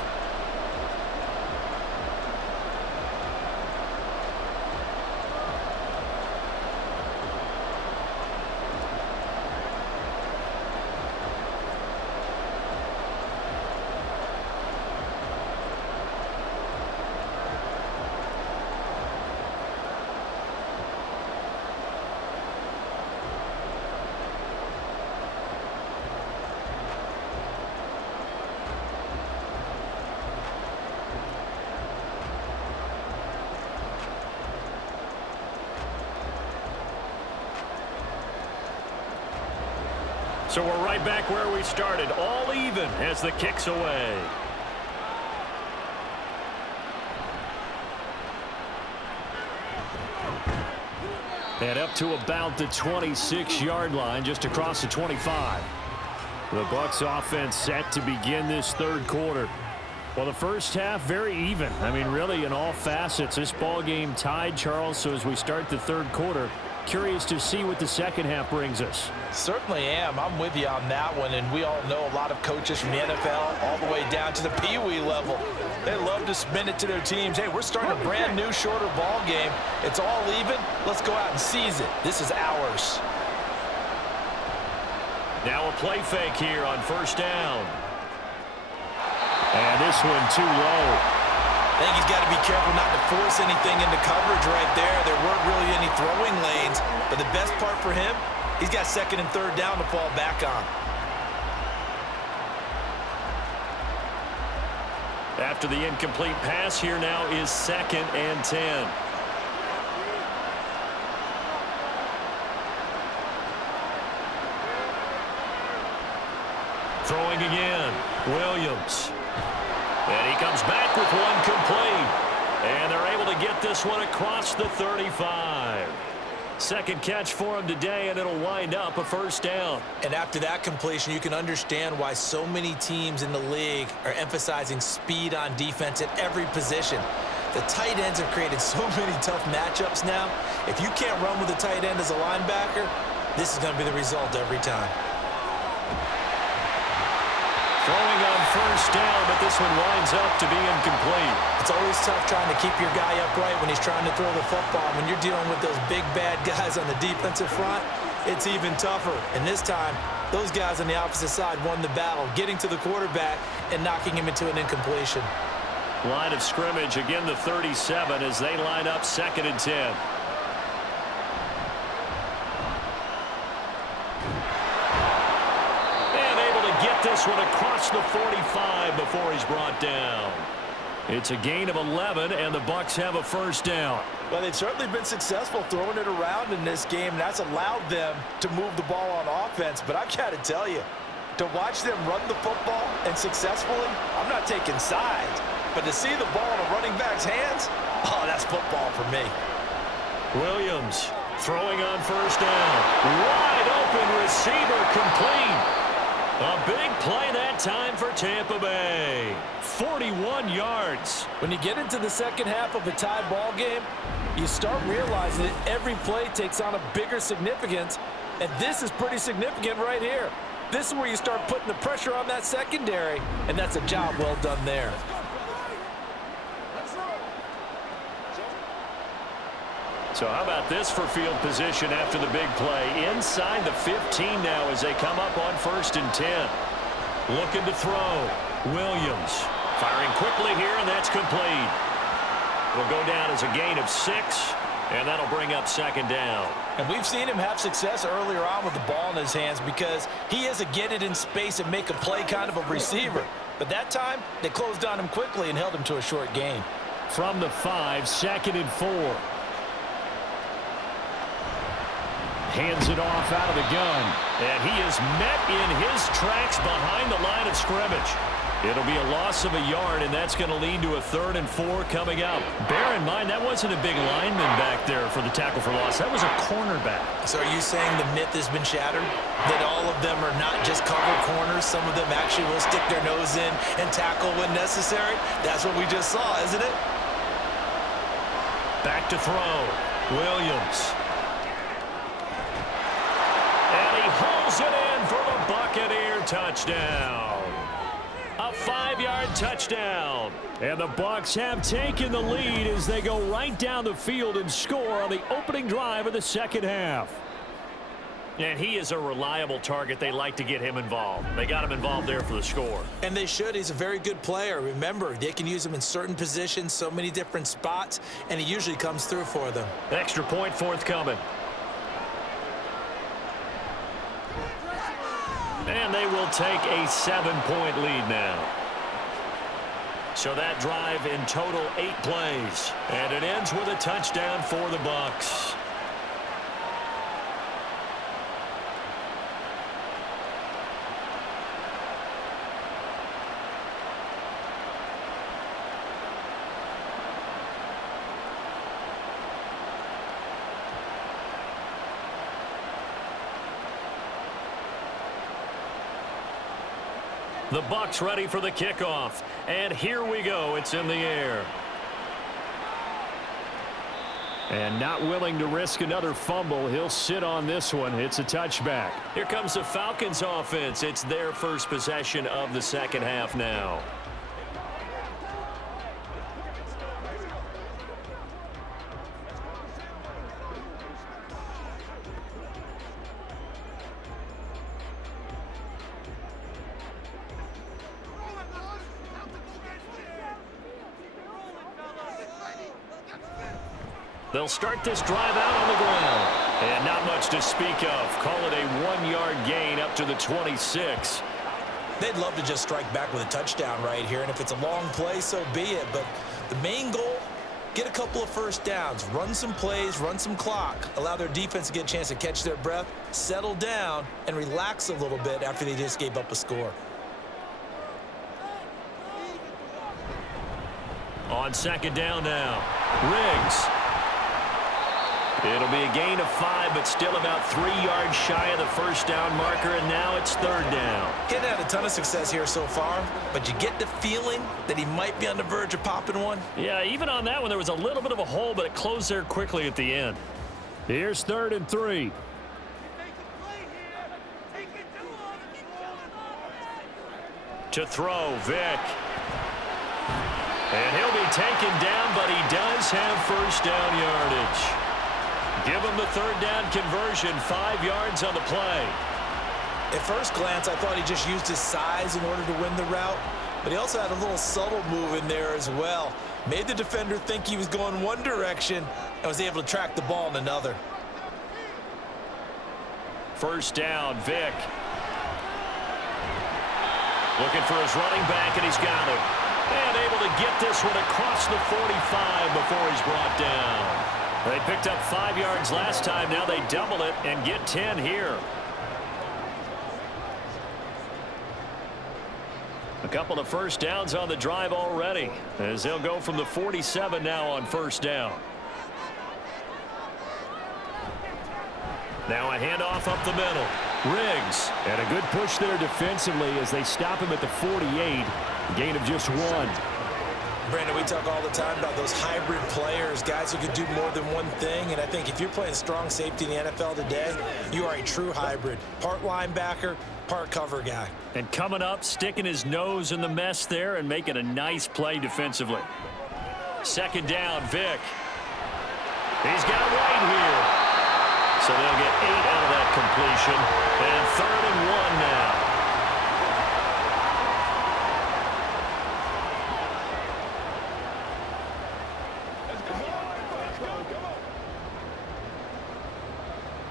So we're right back where we started, all even as the kick's away. And up to about the 26-yard line, just across the 25. The Bucs offense set to begin this third quarter. Well, the first half, very even. I mean, really, in all facets, this ball game tied, Charles. So as we start the third quarter, curious to see what the second half brings us. Certainly am. I'm with you on that one. And we all know a lot of coaches from the NFL all the way down to the Pee Wee level. They love to spin it to their teams. Hey, we're starting a brand new, shorter ball game. It's all even. Let's go out and seize it. This is ours. Now a play fake here on first down. And this one too low. I think he's got to be careful not to force anything into coverage right there. There weren't really any throwing lanes. But the best part for him, he's got second and third down to fall back on. After the incomplete pass, here now is 2nd and 10. Throwing again, Williams. And he comes back with one complete. And they're able to get this one across the 35. Second catch for him today, and it'll wind up a first down. And after that completion, you can understand why so many teams in the league are emphasizing speed on defense at every position. The tight ends have created so many tough matchups now. If you can't run with a tight end as a linebacker, this is going to be the result every time. Throwing on first down, but this one winds up to be incomplete. It's always tough trying to keep your guy upright when he's trying to throw the football. When you're dealing with those big, bad guys on the defensive front, it's even tougher. And this time, those guys on the opposite side won the battle, getting to the quarterback and knocking him into an incompletion. Line of scrimmage, again the 37 as they line up 2nd and 10. Get this one across the 45 before he's brought down. It's a gain of 11, and the Bucs have a first down. Well, they've certainly been successful throwing it around in this game, and that's allowed them to move the ball on offense. But I've got to tell you, to watch them run the football and successfully, I'm not taking sides, but to see the ball in a running back's hands, oh, that's football for me. Williams throwing on first down. Wide open receiver, complete. A big play that time for Tampa Bay. 41 yards. When you get into the second half of a tied ball game, you start realizing that every play takes on a bigger significance, and this is pretty significant right here. This is where you start putting the pressure on that secondary, and that's a job well done there. So how about this for field position after the big play? Inside the 15 now as they come up on 1st and 10. Looking to throw. Williams firing quickly here, and that's complete. Will go down as a gain of 6, and that'll bring up 2nd down. And we've seen him have success earlier on with the ball in his hands because he is a get it in space and make a play kind of a receiver. But that time, they closed on him quickly and held him to a short gain. From the 5, 2nd and 4. Hands it off out of the gun. And he is met in his tracks behind the line of scrimmage. It'll be a loss of a yard, and that's going to lead to a 3rd and 4 coming up. Bear in mind, that wasn't a big lineman back there for the tackle for loss. That was a cornerback. So are you saying the myth has been shattered? That all of them are not just cover corners? Some of them actually will stick their nose in and tackle when necessary? That's what we just saw, isn't it? Back to throw. Williams. Hauls it in for the Buccaneer touchdown. A 5-yard touchdown. And the Bucs have taken the lead as they go right down the field and score on the opening drive of the second half. And he is a reliable target. They like to get him involved. They got him involved there for the score. And they should. He's a very good player. Remember, they can use him in certain positions, so many different spots, and he usually comes through for them. Extra point forthcoming. And they will take a 7-point lead now. So that drive in total 8 plays. And it ends with a touchdown for the Bucs. The Bucs ready for the kickoff. And here we go. It's in the air. And not willing to risk another fumble. He'll sit on this one. It's a touchback. Here comes the Falcons offense. It's their first possession of the second half now. They'll start this drive out on the ground. And not much to speak of. Call it a 1-yard gain up to the 26. They'd love to just strike back with a touchdown right here, and if it's a long play, so be it. But the main goal, get a couple of first downs, run some plays, run some clock, allow their defense to get a chance to catch their breath, settle down, and relax a little bit after they just gave up a score. On second down now, Riggs. It'll be a gain of 5, but still about 3 yards shy of the first down marker, and now it's third down. Getting had a ton of success here so far, but you get the feeling that he might be on the verge of popping one. Yeah, even on that one, there was a little bit of a hole, but it closed there quickly at the end. Here's 3rd and 3. To throw, Vick. And he'll be taken down, but he does have first down yardage. Give him the third down conversion, 5 yards on the play. At first glance, I thought he just used his size in order to win the route, but he also had a little subtle move in there as well. Made the defender think he was going one direction and was able to track the ball in another. First down, Vick. Looking for his running back, and he's got him. And able to get this one across the 45 before he's brought down. They picked up 5 yards last time. Now they double it and get 10 here. A couple of first downs on the drive already, as they'll go from the 47 now on first down. Now a handoff up the middle. Riggs. And a good push there defensively as they stop him at the 48. Gain of just 1. Brandon, we talk all the time about those hybrid players, guys who can do more than one thing, and I think if you're playing strong safety in the NFL today, you are a true hybrid. Part linebacker, part cover guy. And coming up, sticking his nose in the mess there and making a nice play defensively. Second down, Vick. He's got White here. So they'll get 8 out of that completion. And 3rd and 1 now.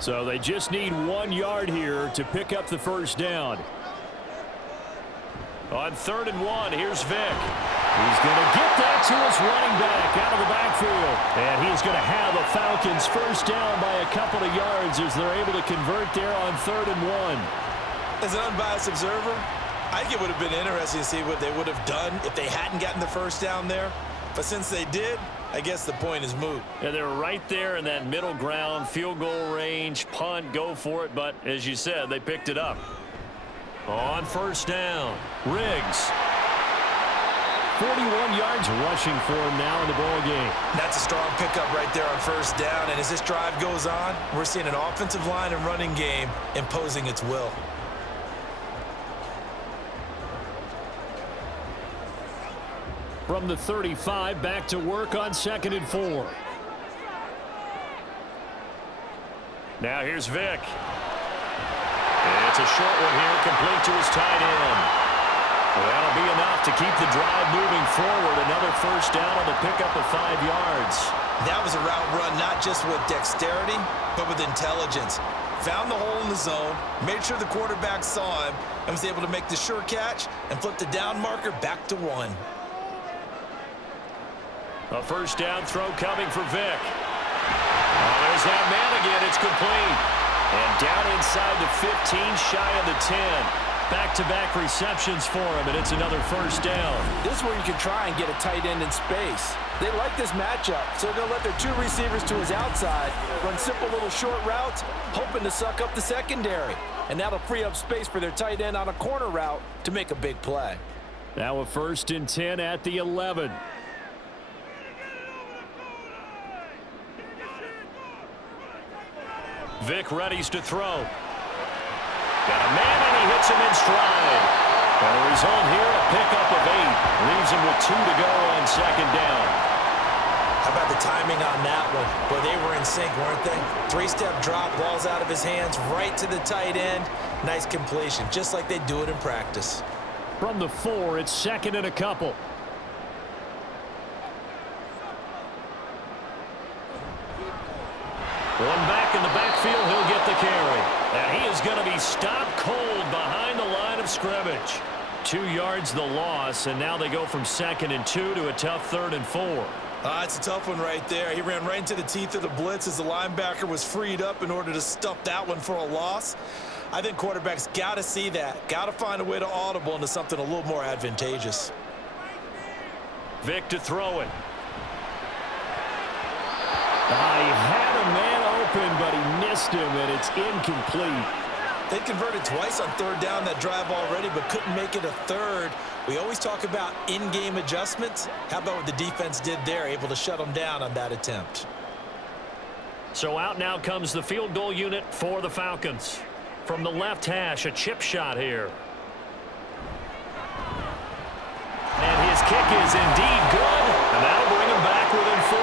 So they just need 1 yard here to pick up the first down. On 3rd and 1, here's Vick. He's going to get that to his running back out of the backfield. And he's going to have a Falcons first down by a couple of yards as they're able to convert there on 3rd and 1. As an unbiased observer, I think it would have been interesting to see what they would have done if they hadn't gotten the first down there. But since they did, I guess the point is moot. Yeah, they were right there in that middle ground, field goal range, punt, go for it. But as you said, they picked it up. On first down, Riggs. 41 yards rushing for him now in the ball game. That's a strong pickup right there on first down. And as this drive goes on, we're seeing an offensive line and running game imposing its will. From the 35, back to work on 2nd and 4. Now here's Vick. It's a short one here, complete to his tight end. Well, that'll be enough to keep the drive moving forward. Another first down on the pickup of 5 yards. That was a route run not just with dexterity, but with intelligence. Found the hole in the zone, made sure the quarterback saw him, and was able to make the sure catch and flip the down marker back to 1. A first down throw coming for Vick. Oh, there's that man again. It's complete. And down inside the 15, shy of the 10. Back-to-back receptions for him, and it's another first down. This is where you can try and get a tight end in space. They like this matchup, so they're going to let their two receivers to his outside run simple little short routes, hoping to suck up the secondary. And that'll free up space for their tight end on a corner route to make a big play. Now a 1st and 10 at the 11. Vic readies to throw. Got a man, and he hits him in stride. And the result here, a pickup of 8. Leaves him with 2 to go on 2nd down. How about the timing on that one? Boy, they were in sync, weren't they? 3-step drop, ball's out of his hands, right to the tight end. Nice completion, just like they do it in practice. From the 4, it's 2nd and a couple. One back in the backfield, he'll get the carry. And he is going to be stopped cold behind the line of scrimmage. 2 yards the loss, and now they go from 2nd and 2 to a tough 3rd and 4. It's a tough one right there. He ran right into the teeth of the blitz as the linebacker was freed up in order to stuff that one for a loss. I think quarterbacks got to see that. Got to find a way to audible into something a little more advantageous. Vic to throw it. He had a man open, but he missed him, and it's incomplete. They converted twice on 3rd down that drive already, but couldn't make it a 3rd. We always talk about in-game adjustments. How about what the defense did there, able to shut them down on that attempt? So out now comes the field goal unit for the Falcons. From the left hash, a chip shot here. And his kick is indeed good, and that'll bring him back within 4.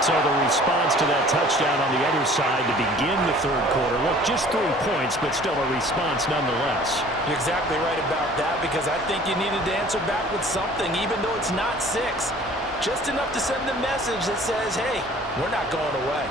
So the response to that touchdown on the other side to begin the 3rd quarter. Look, just 3 points, but still a response nonetheless. You're exactly right about that, because I think you needed to answer back with something, even though it's not 6. Just enough to send the message that says, hey, we're not going away.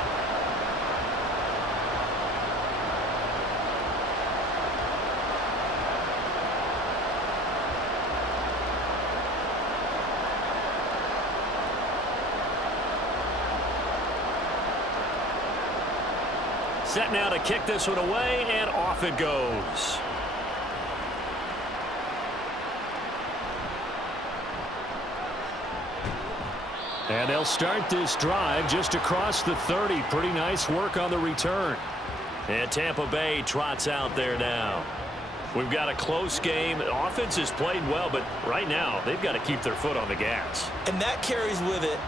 Set now to kick this one away, and off it goes. And they'll start this drive just across the 30. Pretty nice work on the return. And Tampa Bay trots out there now. We've got a close game. The offense has played well, but right now they've got to keep their foot on the gas. And that carries with it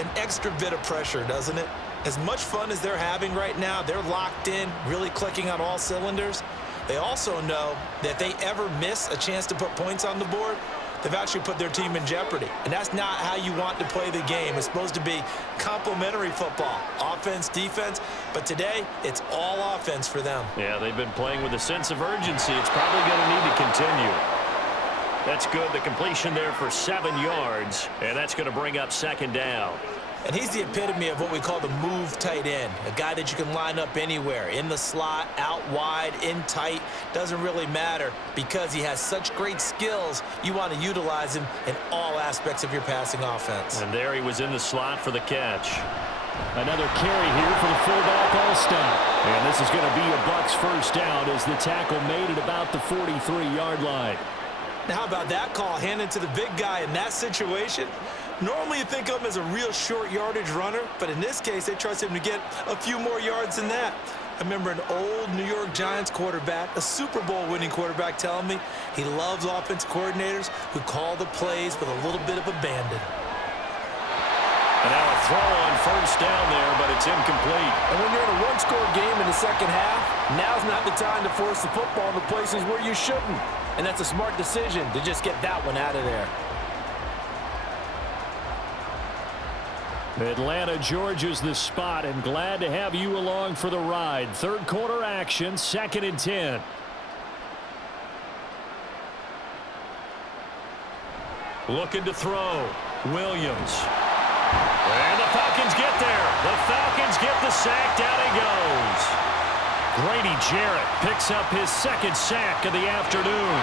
an extra bit of pressure, doesn't it? As much fun as they're having right now, they're locked in, really clicking on all cylinders. They also know that if they ever miss a chance to put points on the board, they've actually put their team in jeopardy. And that's not how you want to play the game. It's supposed to be complementary football, offense, defense. But today, it's all offense for them. Yeah, they've been playing with a sense of urgency. It's probably going to need to continue. That's good. The completion there for 7 yards, and that's going to bring up 2nd down. And he's the epitome of what we call the move tight end, a guy that you can line up anywhere, in the slot, out wide, in tight, doesn't really matter because he has such great skills. You want to utilize him in all aspects of your passing offense. And there he was in the slot for the catch. Another carry here for the fullback All-Star. And this is going to be a Bucs first down as the tackle made at about the 43-yard line. Now, how about that call handed to the big guy in that situation? Normally you think of him as a real short yardage runner, but in this case they trust him to get a few more yards than that. I remember an old New York Giants quarterback, a Super Bowl winning quarterback, telling me he loves offense coordinators who call the plays with a little bit of abandon. And now a throw on first down there, but it's incomplete. And when you're in a one-score game in the second half, now's not the time to force the football in the places where you shouldn't. And that's a smart decision to just get that one out of there. Atlanta, Georgia's the spot, and glad to have you along for the ride. 3rd quarter action, 2nd and 10. Looking to throw. Williams. And the Falcons get there. The Falcons get the sack. Down he goes. Grady Jarrett picks up his 2nd sack of the afternoon.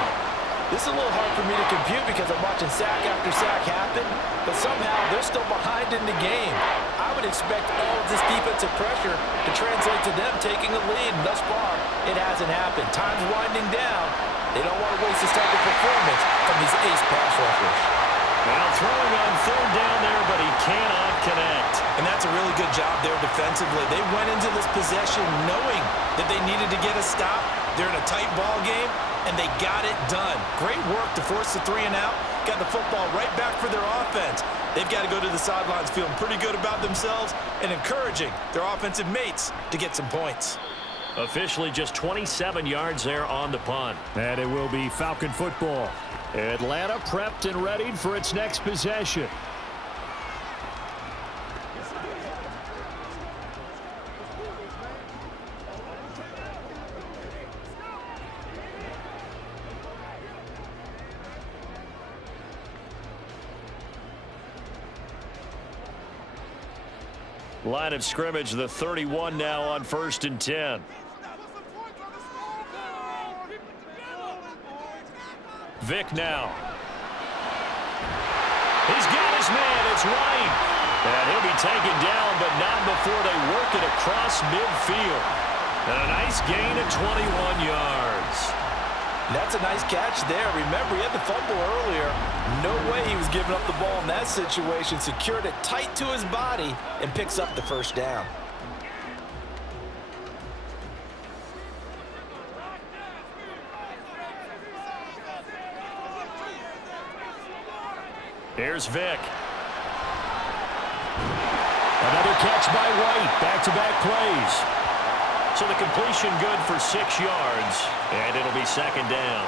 This is a little hard for me to compute because I'm watching sack after sack happen, but somehow they're still behind in the game. I would expect all of this defensive pressure to translate to them taking a lead, and thus far, it hasn't happened. Time's winding down, They don't want to waste this type of performance from these ace pass rushers. Now throwing on third down there, but he cannot connect. And that's a really good job there defensively. They went into this possession knowing that they needed to get a stop. They're in a tight ball game, and they got it done. Great work to force the 3 and out. Got the football right back for their offense. They've got to go to the sidelines feeling pretty good about themselves and encouraging their offensive mates to get some points. Officially just 27 yards there on the punt. And it will be Falcon football. Atlanta prepped and readied for its next possession. Line of scrimmage, the 31 now on 1st and 10. Vic now. He's got his man. It's Ryan. And he'll be taken down, but not before they work it across midfield. And a nice gain of 21 yards. That's a nice catch there. Remember, he had the fumble earlier. No way he was giving up the ball in that situation. Secured it tight to his body and picks up the first down. Here's Vic. Another catch by White. Back-to-back plays. So the completion good for 6 yards, and it'll be 2nd down.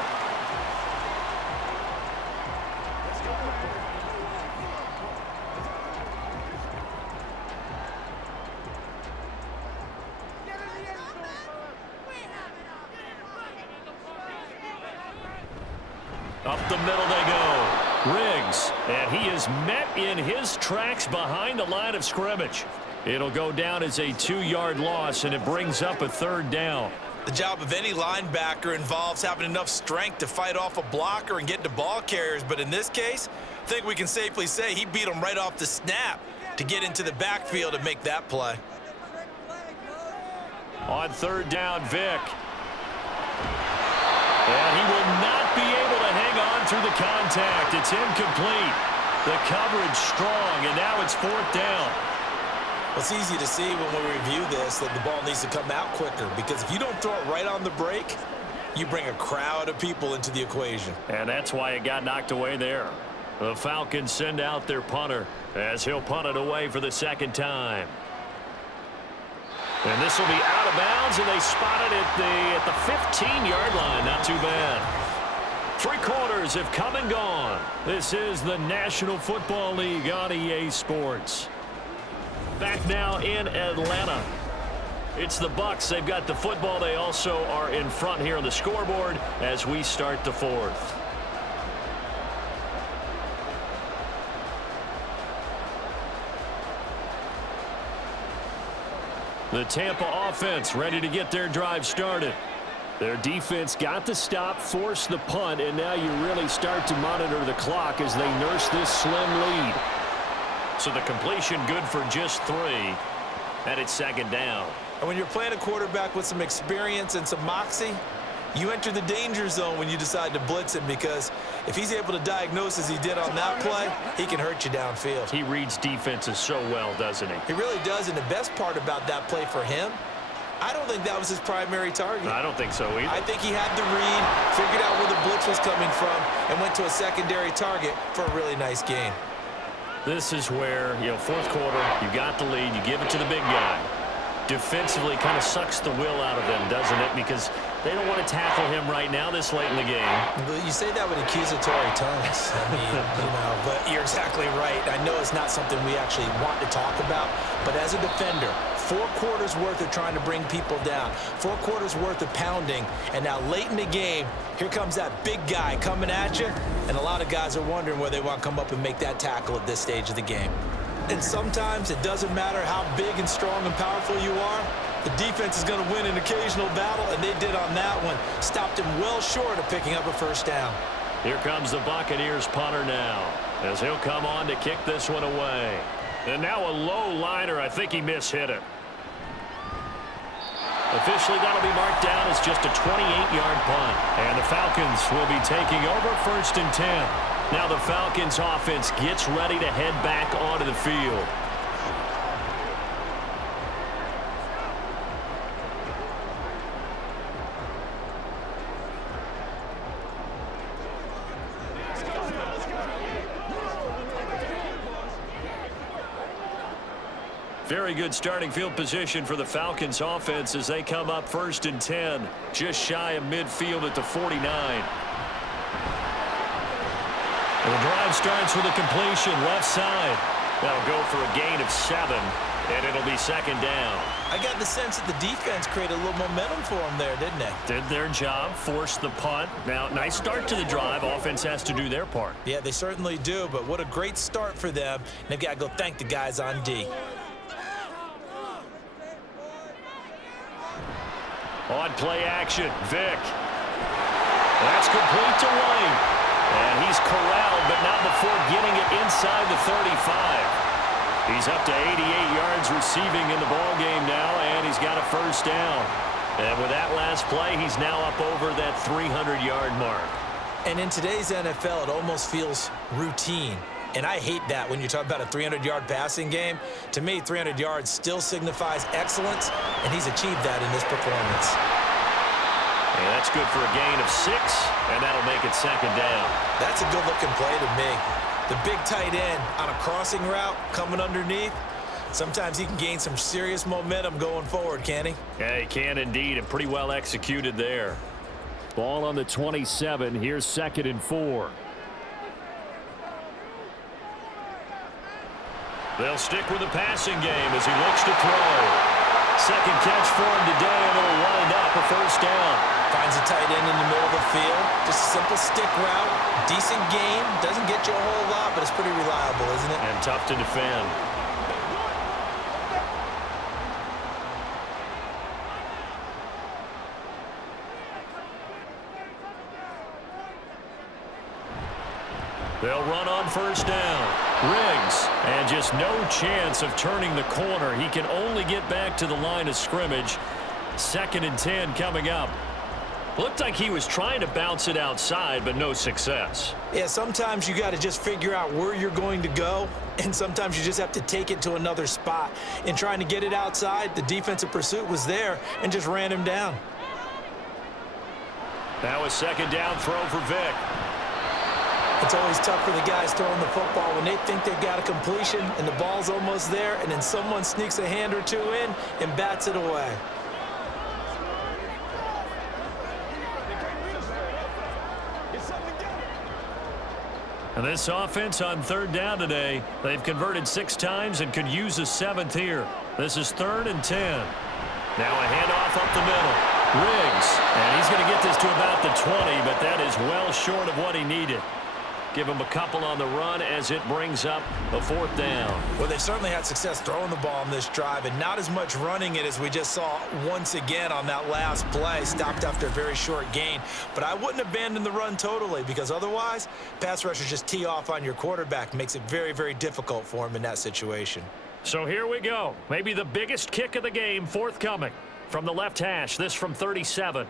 Up the middle they go. Riggs, and he is met in his tracks behind the line of scrimmage. It'll go down as a 2-yard loss, and it brings up a 3rd down. The job of any linebacker involves having enough strength to fight off a blocker and get to ball carriers, but in this case, I think we can safely say he beat him right off the snap to get into the backfield and make that play. On 3rd down, Vic. And he will not be able to hang on through the contact. It's incomplete. The coverage strong, and now it's 4th down. It's easy to see when we review this that the ball needs to come out quicker, because if you don't throw it right on the break, you bring a crowd of people into the equation. And that's why it got knocked away there. The Falcons send out their punter as he'll punt it away for the 2nd time. And this will be out of bounds, and they spot it at the 15-yard line. Not too bad. 3 quarters have come and gone. This is the National Football League on EA Sports. Back now in Atlanta. It's the Bucs. They've got the football. They also are in front here on the scoreboard as we start the 4th. The Tampa offense ready to get their drive started. Their defense got the stop, forced the punt, and now you really start to monitor the clock as they nurse this slim lead. So the completion good for just 3, and it's 2nd down. And when you're playing a quarterback with some experience and some moxie, you enter the danger zone when you decide to blitz him, because if he's able to diagnose as he did on that play, he can hurt you downfield. He reads defenses so well, doesn't he? He really does, and the best part about that play for him, I don't think that was his primary target. I don't think so either. I think he had the read, figured out where the blitz was coming from, and went to a secondary target for a really nice gain. This is where, 4th quarter, you got the lead, you give it to the big guy. Defensively kind of sucks the will out of them, doesn't it? Because they don't want to tackle him right now this late in the game. You say that with accusatory tones. I mean, but you're exactly right. I know it's not something we actually want to talk about, but as a defender, 4 quarters worth of trying to bring people down, 4 quarters worth of pounding, and now late in the game, here comes that big guy coming at you, and a lot of guys are wondering where they want to come up and make that tackle at this stage of the game. And sometimes it doesn't matter how big and strong and powerful you are. The defense is going to win an occasional battle, and they did on that one. Stopped him well short of picking up a first down. Here comes the Buccaneers punter now, as he'll come on to kick this one away. And now a low liner. I think he mishit it. Officially, that'll be marked down as just a 28-yard punt. And the Falcons will be taking over 1st and 10. Now the Falcons offense gets ready to head back onto the field. Very good starting field position for the Falcons offense as they come up 1st and 10, just shy of midfield at the 49. And the drive starts with a completion left side. That'll go for a gain of 7, and it'll be 2nd down. I got the sense that the defense created a little momentum for them there, didn't they? Did their job, forced the punt. Now, nice start to the drive. Offense has to do their part. Yeah, they certainly do, but what a great start for them. They've got to go thank the guys on D. On play action, Vick. That's complete to White. And he's corralled, but not before getting it inside the 35. He's up to 88 yards receiving in the ballgame now, and he's got a 1st down. And with that last play, he's now up over that 300-yard mark. And in today's NFL, it almost feels routine. And I hate that when you talk about a 300-yard passing game. To me, 300 yards still signifies excellence, and he's achieved that in this performance. And that's good for a gain of 6, and that'll make it 2nd down. That's a good-looking play to me. The big tight end on a crossing route coming underneath. Sometimes he can gain some serious momentum going forward, can't he? Yeah, he can indeed, and pretty well executed there. Ball on the 27. Here's 2nd and 4. They'll stick with the passing game as he looks to throw. 2nd catch for him today, and it'll wind up a 1st down. Finds a tight end in the middle of the field. Just a simple stick route. Decent gain. Doesn't get you a whole lot, but it's pretty reliable, isn't it? And tough to defend. They'll run on 1st down. Riggs, and just no chance of turning the corner. He can only get back to the line of scrimmage. 2nd and 10 coming up. Looked like he was trying to bounce it outside, but no success. Yeah, sometimes you got to just figure out where you're going to go, and sometimes you just have to take it to another spot. In trying to get it outside, the defensive pursuit was there and just ran him down. That was 2nd down throw for Vick. It's always tough for the guys throwing the football when they think they've got a completion and the ball's almost there, and then someone sneaks a hand or two in and bats it away. And this offense on 3rd down today, they've converted 6 times and could use a 7th here. This is 3rd and 10. Now a handoff up the middle. Riggs, and he's going to get this to about the 20, but that is well short of what he needed. Give him a couple on the run as it brings up a 4th down. Well, they've certainly had success throwing the ball on this drive and not as much running it as we just saw once again on that last play. Stopped after a very short gain. But I wouldn't abandon the run totally, because otherwise, pass rushers just tee off on your quarterback. Makes it very, very difficult for him in that situation. So here we go. Maybe the biggest kick of the game forthcoming from the left hash. This from 37.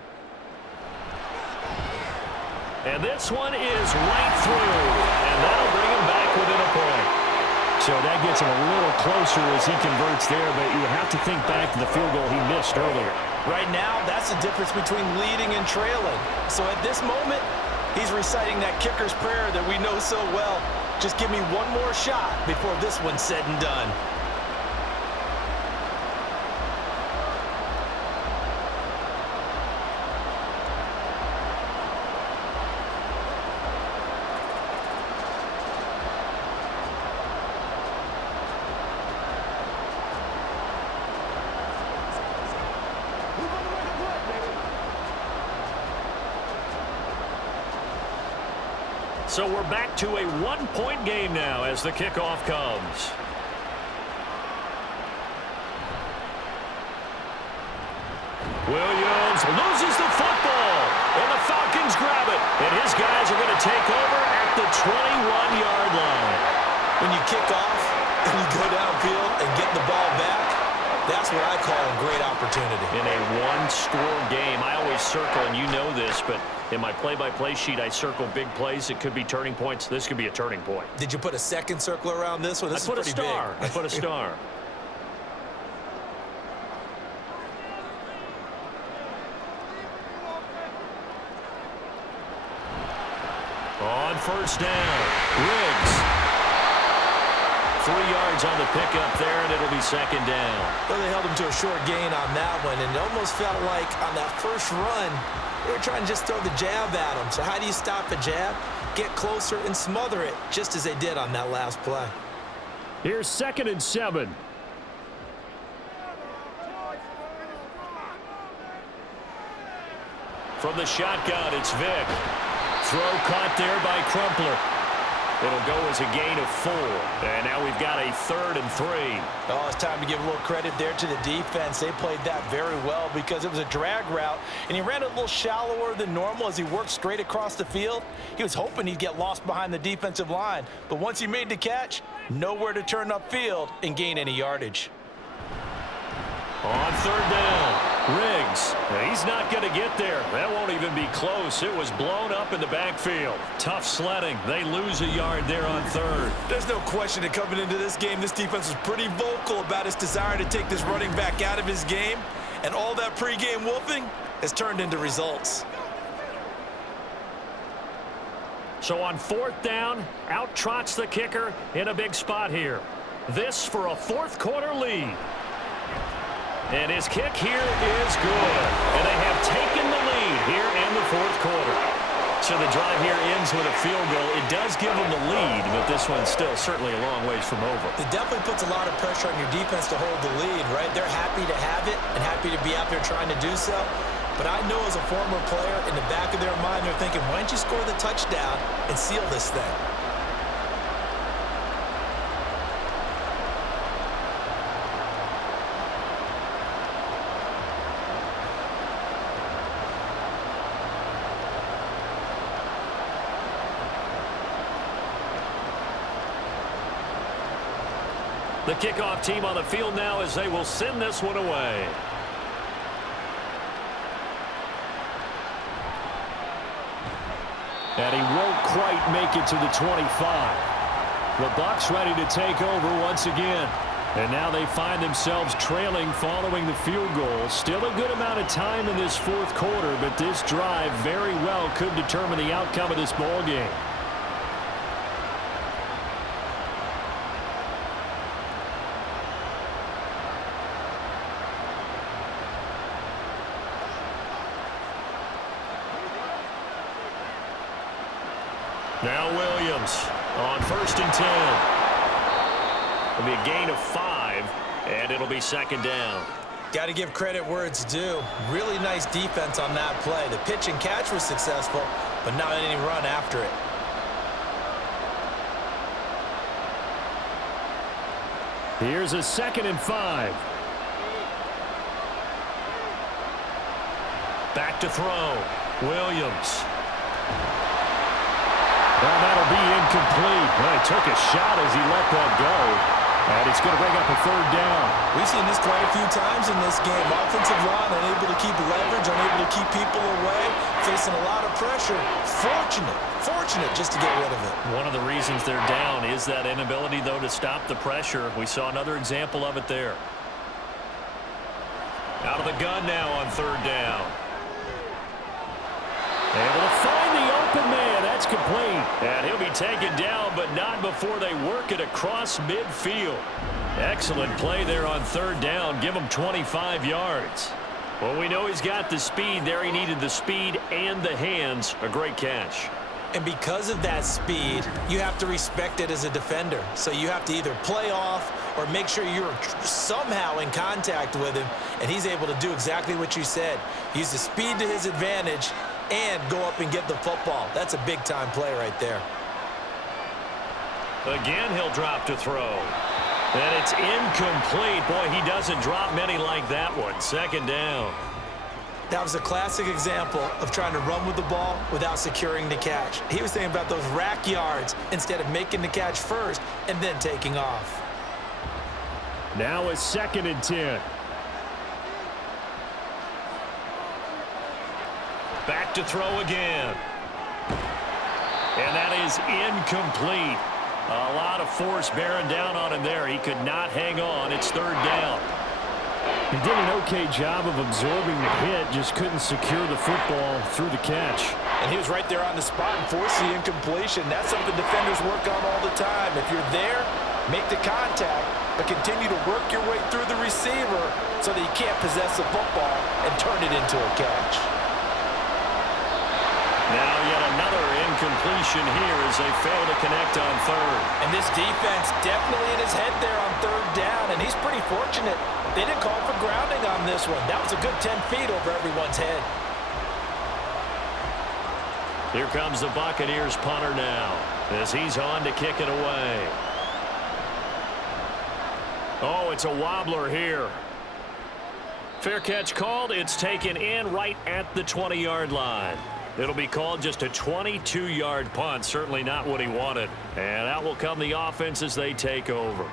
And this one is right through, and that'll bring him back within a point. So that gets him a little closer as he converts there, but you have to think back to the field goal he missed earlier. Right now, that's the difference between leading and trailing. So at this moment, he's reciting that kicker's prayer that we know so well. Just give me one more shot before this one's said and done. So we're back to a one-point game now as the kickoff comes. Williams loses the football, and the Falcons grab it. And his guys are going to take over at the 21-yard line. When you kick off and you go downfield and get the ball back, That's what I call a great opportunity. In a one-score game, I always circle, and you know this, but in my play-by-play sheet, I circle big plays. It could be turning points. This could be a turning point. Did you put a second circle around this one? This is pretty big. I put a star. On first down, Riggs. 3 yards on the pickup there, and it'll be second down. Well, they held him to a short gain on that one, and it almost felt like on that first run, they were trying to just throw the jab at him. So how do you stop a jab? Get closer and smother it, just as they did on that last play. Here's 2nd and 7. From the shotgun, it's Vick. Throw caught there by Crumpler. It'll go as a gain of 4. And now we've got a 3rd and 3. Oh, it's time to give a little credit there to the defense. They played that very well because it was a drag route, and he ran a little shallower than normal as he worked straight across the field. He was hoping he'd get lost behind the defensive line, but once he made the catch, nowhere to turn upfield and gain any yardage. On 3rd down, Riggs. He's not going to get there. That won't even be close. It was blown up in the backfield. Tough sledding. They lose a yard there on 3rd. There's no question that coming into this game, this defense was pretty vocal about its desire to take this running back out of his game, and all that pregame wolfing has turned into results. So on 4th down, out trots the kicker in a big spot here. This for a 4th quarter lead. And his kick here is good. And they have taken the lead here in the 4th quarter. So the drive here ends with a field goal. It does give them the lead, but this one's still certainly a long ways from over. It definitely puts a lot of pressure on your defense to hold the lead, right? They're happy to have it and happy to be out there trying to do so. But I know as a former player, in the back of their mind, they're thinking, why don't you score the touchdown and seal this thing? The kickoff team on the field now as they will send this one away. And he won't quite make it to the 25. The Bucs ready to take over once again. And now they find themselves trailing following the field goal. Still a good amount of time in this 4th quarter, but this drive very well could determine the outcome of this ball game. Now Williams on 1st and 10. It'll be a gain of 5, and it'll be 2nd down. Got to give credit where it's due. Really nice defense on that play. The pitch and catch was successful, but not any run after it. Here's a 2nd and 5. Back to throw. Williams. Well, that'll be incomplete. Well, he took a shot as he let that go. And it's going to bring up a 3rd down. We've seen this quite a few times in this game. Offensive line unable to keep leverage, unable to keep people away, facing a lot of pressure. Fortunate just to get rid of it. One of the reasons they're down is that inability, though, to stop the pressure. We saw another example of it there. Out of the gun now on 3rd down. Able to find the open man. That's complete. And he'll be taken down, but not before they work it across midfield. Excellent play there on 3rd down. Give him 25 yards. Well, we know he's got the speed there. He needed the speed and the hands. A great catch. And because of that speed, you have to respect it as a defender. So you have to either play off or make sure you're somehow in contact with him, and he's able to do exactly what you said. Use the speed to his advantage and go up and get the football. That's a big-time play right there. Again, he'll drop to throw. And it's incomplete. Boy, he doesn't drop many like that one. 2nd down. That was a classic example of trying to run with the ball without securing the catch. He was thinking about those rack yards instead of making the catch first and then taking off. Now a 2nd and 10. Back to throw again. And that is incomplete. A lot of force bearing down on him there. He could not hang on. It's third down. He did an okay job of absorbing the hit, just couldn't secure the football through the catch. And he was right there on the spot and forced the incompletion. That's something defenders work on all the time. If you're there, make the contact, but continue to work your way through the receiver so that you can't possess the football and turn it into a catch. Now yet another incompletion here as they fail to connect on third. And this defense definitely in his head there on third down, and he's pretty fortunate. They didn't call for grounding on this one. That was a good 10 feet over everyone's head. Here comes the Buccaneers punter now as he's on to kick it away. Oh, it's a wobbler here. Fair catch called. It's taken in right at the 20-yard line. It'll be called just a 22-yard punt. Certainly not what he wanted. And out will come the offense as they take over.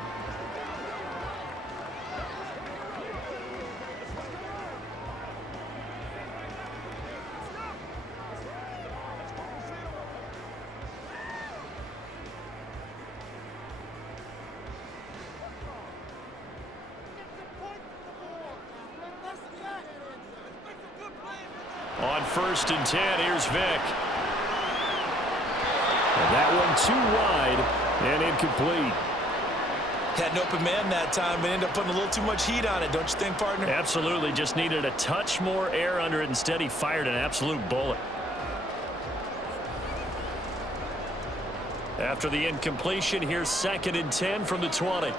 On 1st and 10, here's Vick. And that one too wide and incomplete. Had an open man that time, but ended up putting a little too much heat on it, don't you think, partner? Absolutely. Just needed a touch more air under it. Instead, he fired an absolute bullet. After the incompletion, here's 2nd and 10 from the 20.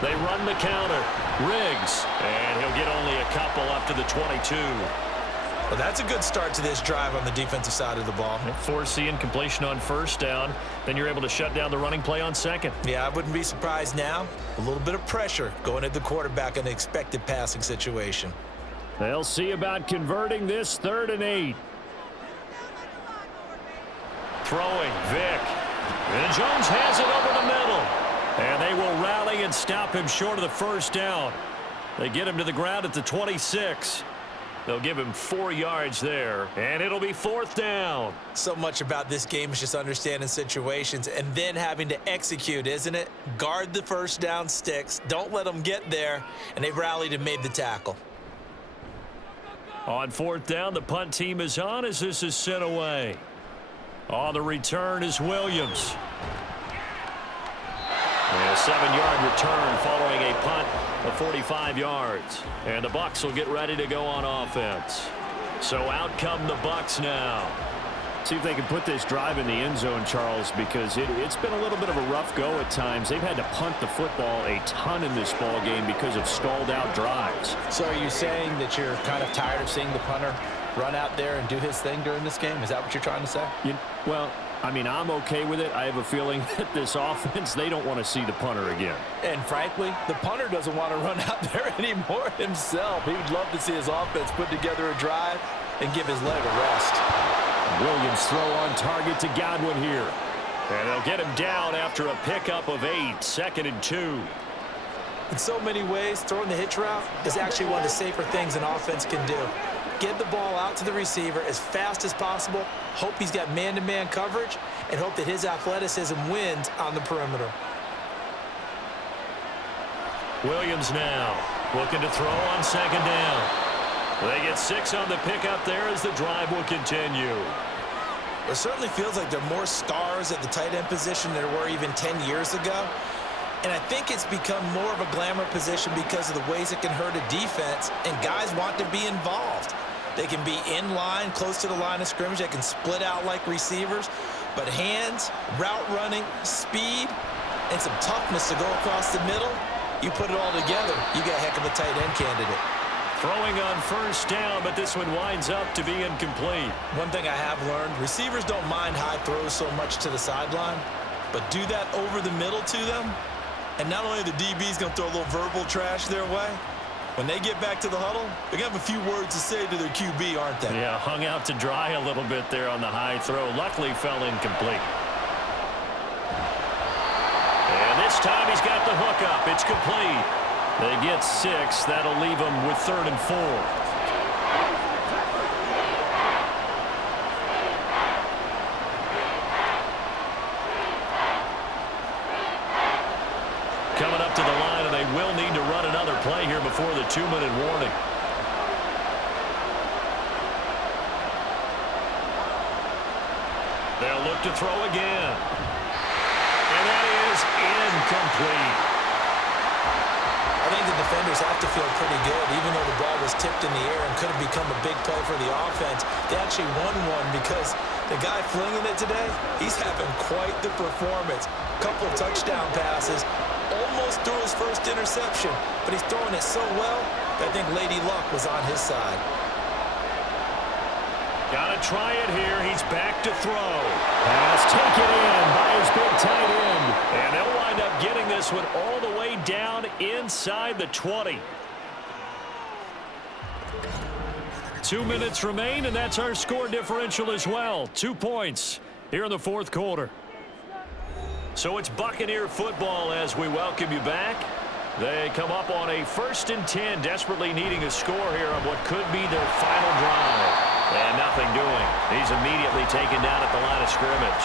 They run the counter. Riggs. And he'll get only a couple up to the 22. Well, that's a good start to this drive on the defensive side of the ball. Force the incompletion on 1st down. Then you're able to shut down the running play on 2nd. Yeah, I wouldn't be surprised now. A little bit of pressure going at the quarterback in an expected passing situation. They'll see about converting this 3rd and 8. Throwing, Vick. And Jones has it over the middle. And they will rally and stop him short of the 1st down. They get him to the ground at the 26. They'll give him 4 yards there, and it'll be 4th down. So much about this game is just understanding situations and then having to execute, isn't it? Guard the 1st down sticks. Don't let them get there, and they rallied and made the tackle. On 4th down, the punt team is on as this is sent away. On the return is Williams. And a 7-yard return following a punt of 45 yards. And the Bucs will get ready to go on offense. So out come the Bucs now. See if they can put this drive in the end zone, Charles, because it's been a little bit of a rough go at times. They've had to punt the football a ton in this ball game because of stalled out drives. So are you saying that you're kind of tired of seeing the punter run out there and do his thing during this game? Is that what you're trying to say? Well, I mean, I'm okay with it. I have a feeling that this offense, they don't want to see the punter again. And frankly, the punter doesn't want to run out there anymore himself. He would love to see his offense put together a drive and give his leg a rest. Williams throw on target to Godwin here. And they'll get him down after a pickup of 8, 2nd and 2. In so many ways, throwing the hitch route is actually one of the safer things an offense can do. Get the ball out to the receiver as fast as possible, hope he's got man-to-man coverage, and hope that his athleticism wins on the perimeter. Williams now looking to throw on 2nd down. They get 6 on the pickup there as the drive will continue. It certainly feels like there are more stars at the tight end position than there were even 10 years ago. And I think it's become more of a glamour position because of the ways it can hurt a defense, and guys want to be involved. They can be in line, close to the line of scrimmage. They can split out like receivers. But hands, route running, speed, and some toughness to go across the middle, you put it all together, you got a heck of a tight end candidate. Throwing on 1st down, but this one winds up to be incomplete. One thing I have learned, receivers don't mind high throws so much to the sideline, but do that over the middle to them, and not only the DB's going to throw a little verbal trash their way, when they get back to the huddle, they're going to have a few words to say to their QB, aren't they? Yeah, hung out to dry a little bit there on the high throw. Luckily fell incomplete. And this time he's got the hook up. It's complete. They get 6. That'll leave them with 3rd and 4. Coming up to the line, and they will need to run another play here before the 2-minute warning. They'll look to throw again. And that is incomplete. I think the defenders have to feel pretty good. Even though the ball was tipped in the air and could have become a big play for the offense, they actually won one because the guy flinging it today, he's having quite the performance. Couple of touchdown passes, almost threw his first interception, but he's throwing it so well that I think Lady Luck was on his side. Got to try it here. He's back to throw. Pass taken in by his big tight end. And they'll wind up getting this one all the way down inside the 20. 2 minutes remain, and that's our score differential as well. 2 points here in the 4th quarter. So it's Buccaneer football as we welcome you back. They come up on a 1st and 10, desperately needing a score here on what could be their final drive. And nothing doing. He's immediately taken down at the line of scrimmage.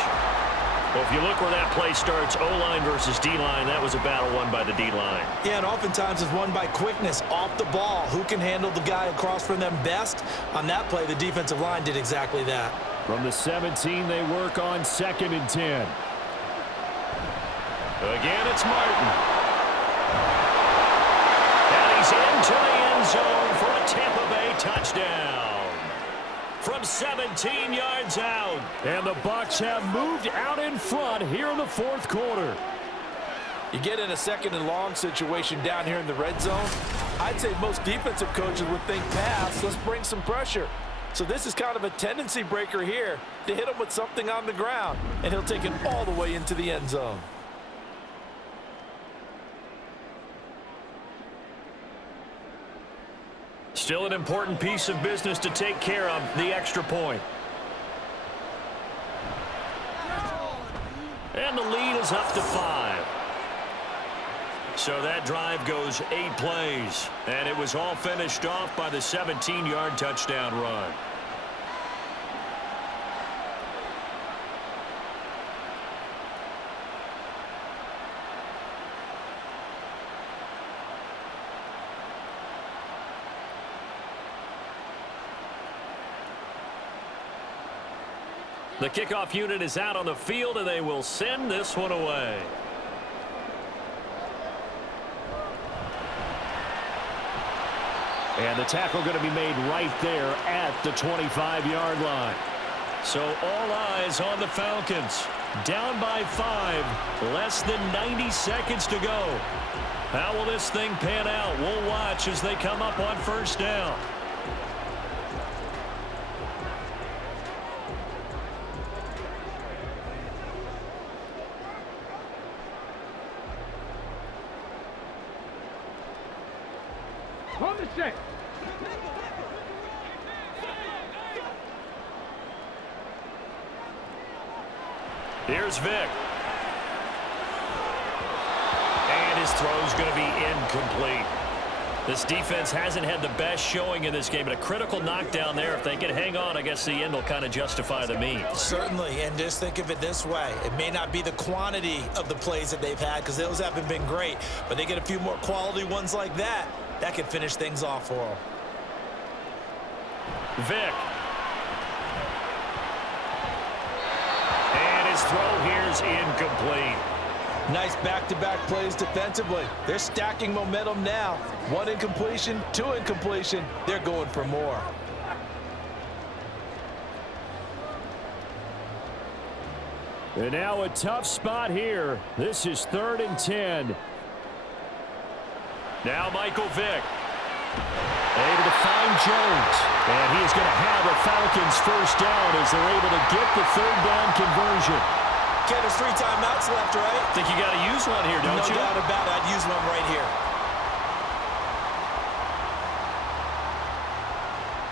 Well, if you look where that play starts, O-line versus D-line, that was a battle won by the D-line. Yeah, and oftentimes it's won by quickness off the ball. Who can handle the guy across from them best? On that play, the defensive line did exactly that. From the 17, they work on 2nd and 10. Again, it's Martin. And he's into the end zone for a Tampa Bay touchdown. From 17 yards out. And the Bucs have moved out in front here in the 4th quarter. You get in a 2nd and long situation down here in the red zone, I'd say most defensive coaches would think pass, let's bring some pressure. So this is kind of a tendency breaker here to hit him with something on the ground, and he'll take it all the way into the end zone. Still an important piece of business to take care of, the extra point. And the lead is up to 5. So that drive goes 8 plays. And it was all finished off by the 17-yard touchdown run. The kickoff unit is out on the field, and they will send this one away. And the tackle going to be made right there at the 25-yard line. So all eyes on the Falcons. Down by 5. Less than 90 seconds to go. How will this thing pan out? We'll watch as they come up on 1st down. On the check. Here's Vic. And his throw's going to be incomplete. This defense hasn't had the best showing in this game, but a critical knockdown there. If they can hang on, I guess the end will kind of justify the means. Certainly, and just think of it this way. It may not be the quantity of the plays that they've had because those haven't been great, but they get a few more quality ones like that. That could finish things off for them. Vic. And his throw here's incomplete. Nice back-to-back plays defensively. They're stacking momentum now. 1 incompletion, 2 incompletion. They're going for more. And now a tough spot here. This is 3rd and 10. Now Michael Vick. Able to find Jones. And he is going to have a Falcons 1st down as they're able to get the 3rd down conversion. Ken, there's 3 timeouts left, right? Think you got to use one here, don't you? No doubt about it. I'd use one right here.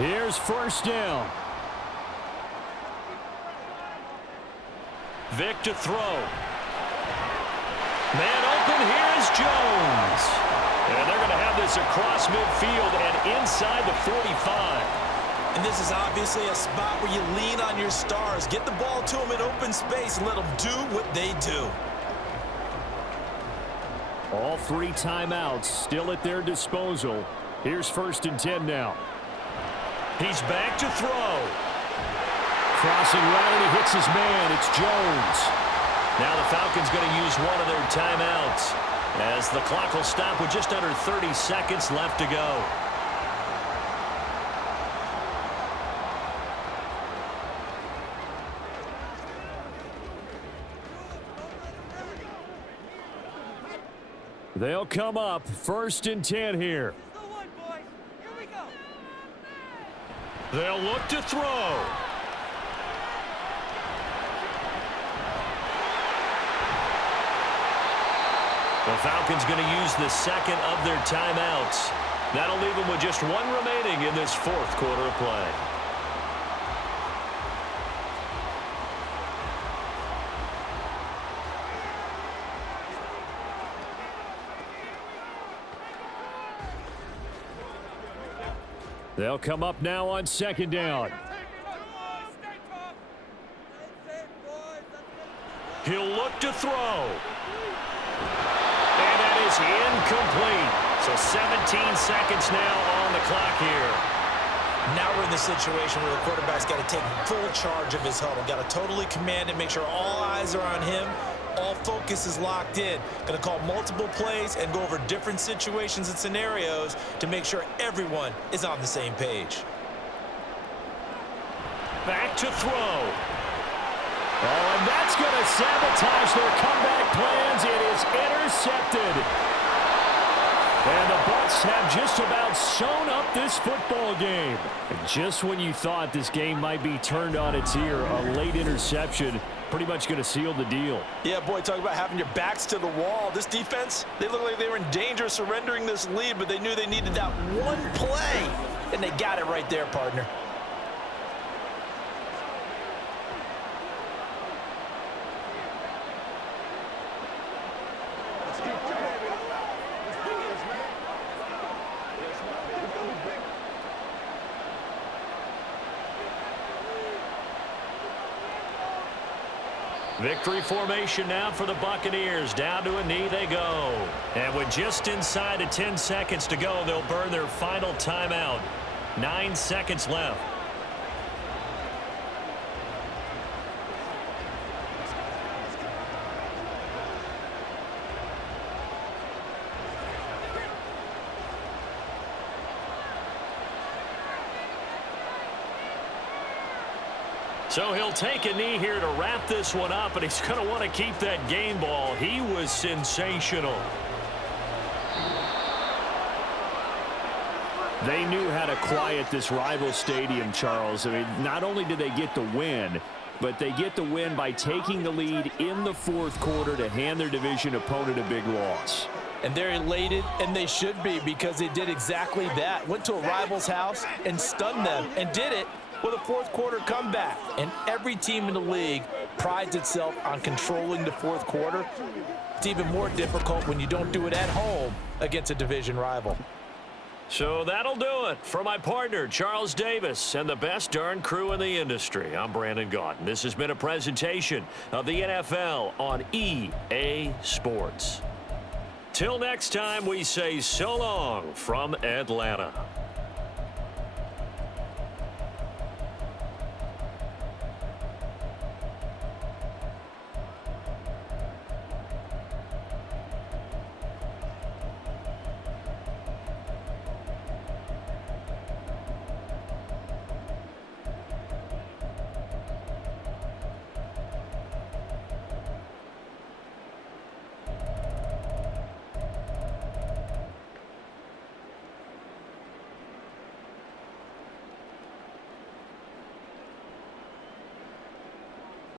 Here's 1st down. Vick to throw. Man open, here is Jones. And they're going to have this across midfield and inside the 45. And this is obviously a spot where you lean on your stars. Get the ball to them in open space and let them do what they do. All 3 timeouts still at their disposal. Here's 1st and 10 now. He's back to throw. Crossing right, and he hits his man. It's Jones. Now the Falcons going to use one of their timeouts as the clock will stop with just under 30 seconds left to go. They'll come up 1st and 10 here. They'll look to throw. The Falcons going to use the second of their timeouts. That'll leave them with just 1 remaining in this 4th quarter of play. They'll come up now on 2nd down. He'll look to throw. And that is incomplete. So 17 seconds now on the clock here. Now we're in the situation where the quarterback's got to take full charge of his huddle. Got to totally command it, make sure all eyes are on him. All focus is locked in. Going to call multiple plays and go over different situations and scenarios to make sure everyone is on the same page. Back to throw. Oh, and that's going to sabotage their comeback plans. It is intercepted. And the Bucs have just about sewn up this football game. And just when you thought this game might be turned on its ear, a late interception pretty much going to seal the deal. Yeah, boy, talk about having your backs to the wall. This defense, they look like they were in danger of surrendering this lead, but they knew they needed that one play, and they got it right there, partner. Victory formation now for the Buccaneers. Down to a knee they go. And with just inside of 10 seconds to go, they'll burn their final timeout. 9 seconds left. So he'll take a knee here to wrap this one up, and he's going to want to keep that game ball. He was sensational. They knew how to quiet this rival stadium, Charles. I mean, not only did they get the win, but they get the win by taking the lead in the 4th quarter to hand their division opponent a big loss. And they're elated, and they should be, because they did exactly that. Went to a rival's house and stunned them, and did it with a 4th quarter comeback. And every team in the league prides itself on controlling the 4th quarter. It's even more difficult when you don't do it at home against a division rival. So that'll do it for my partner, Charles Davis, and the best darn crew in the industry. I'm Brandon Gaudin. This has been a presentation of the NFL on EA Sports. Till next time, we say so long from Atlanta.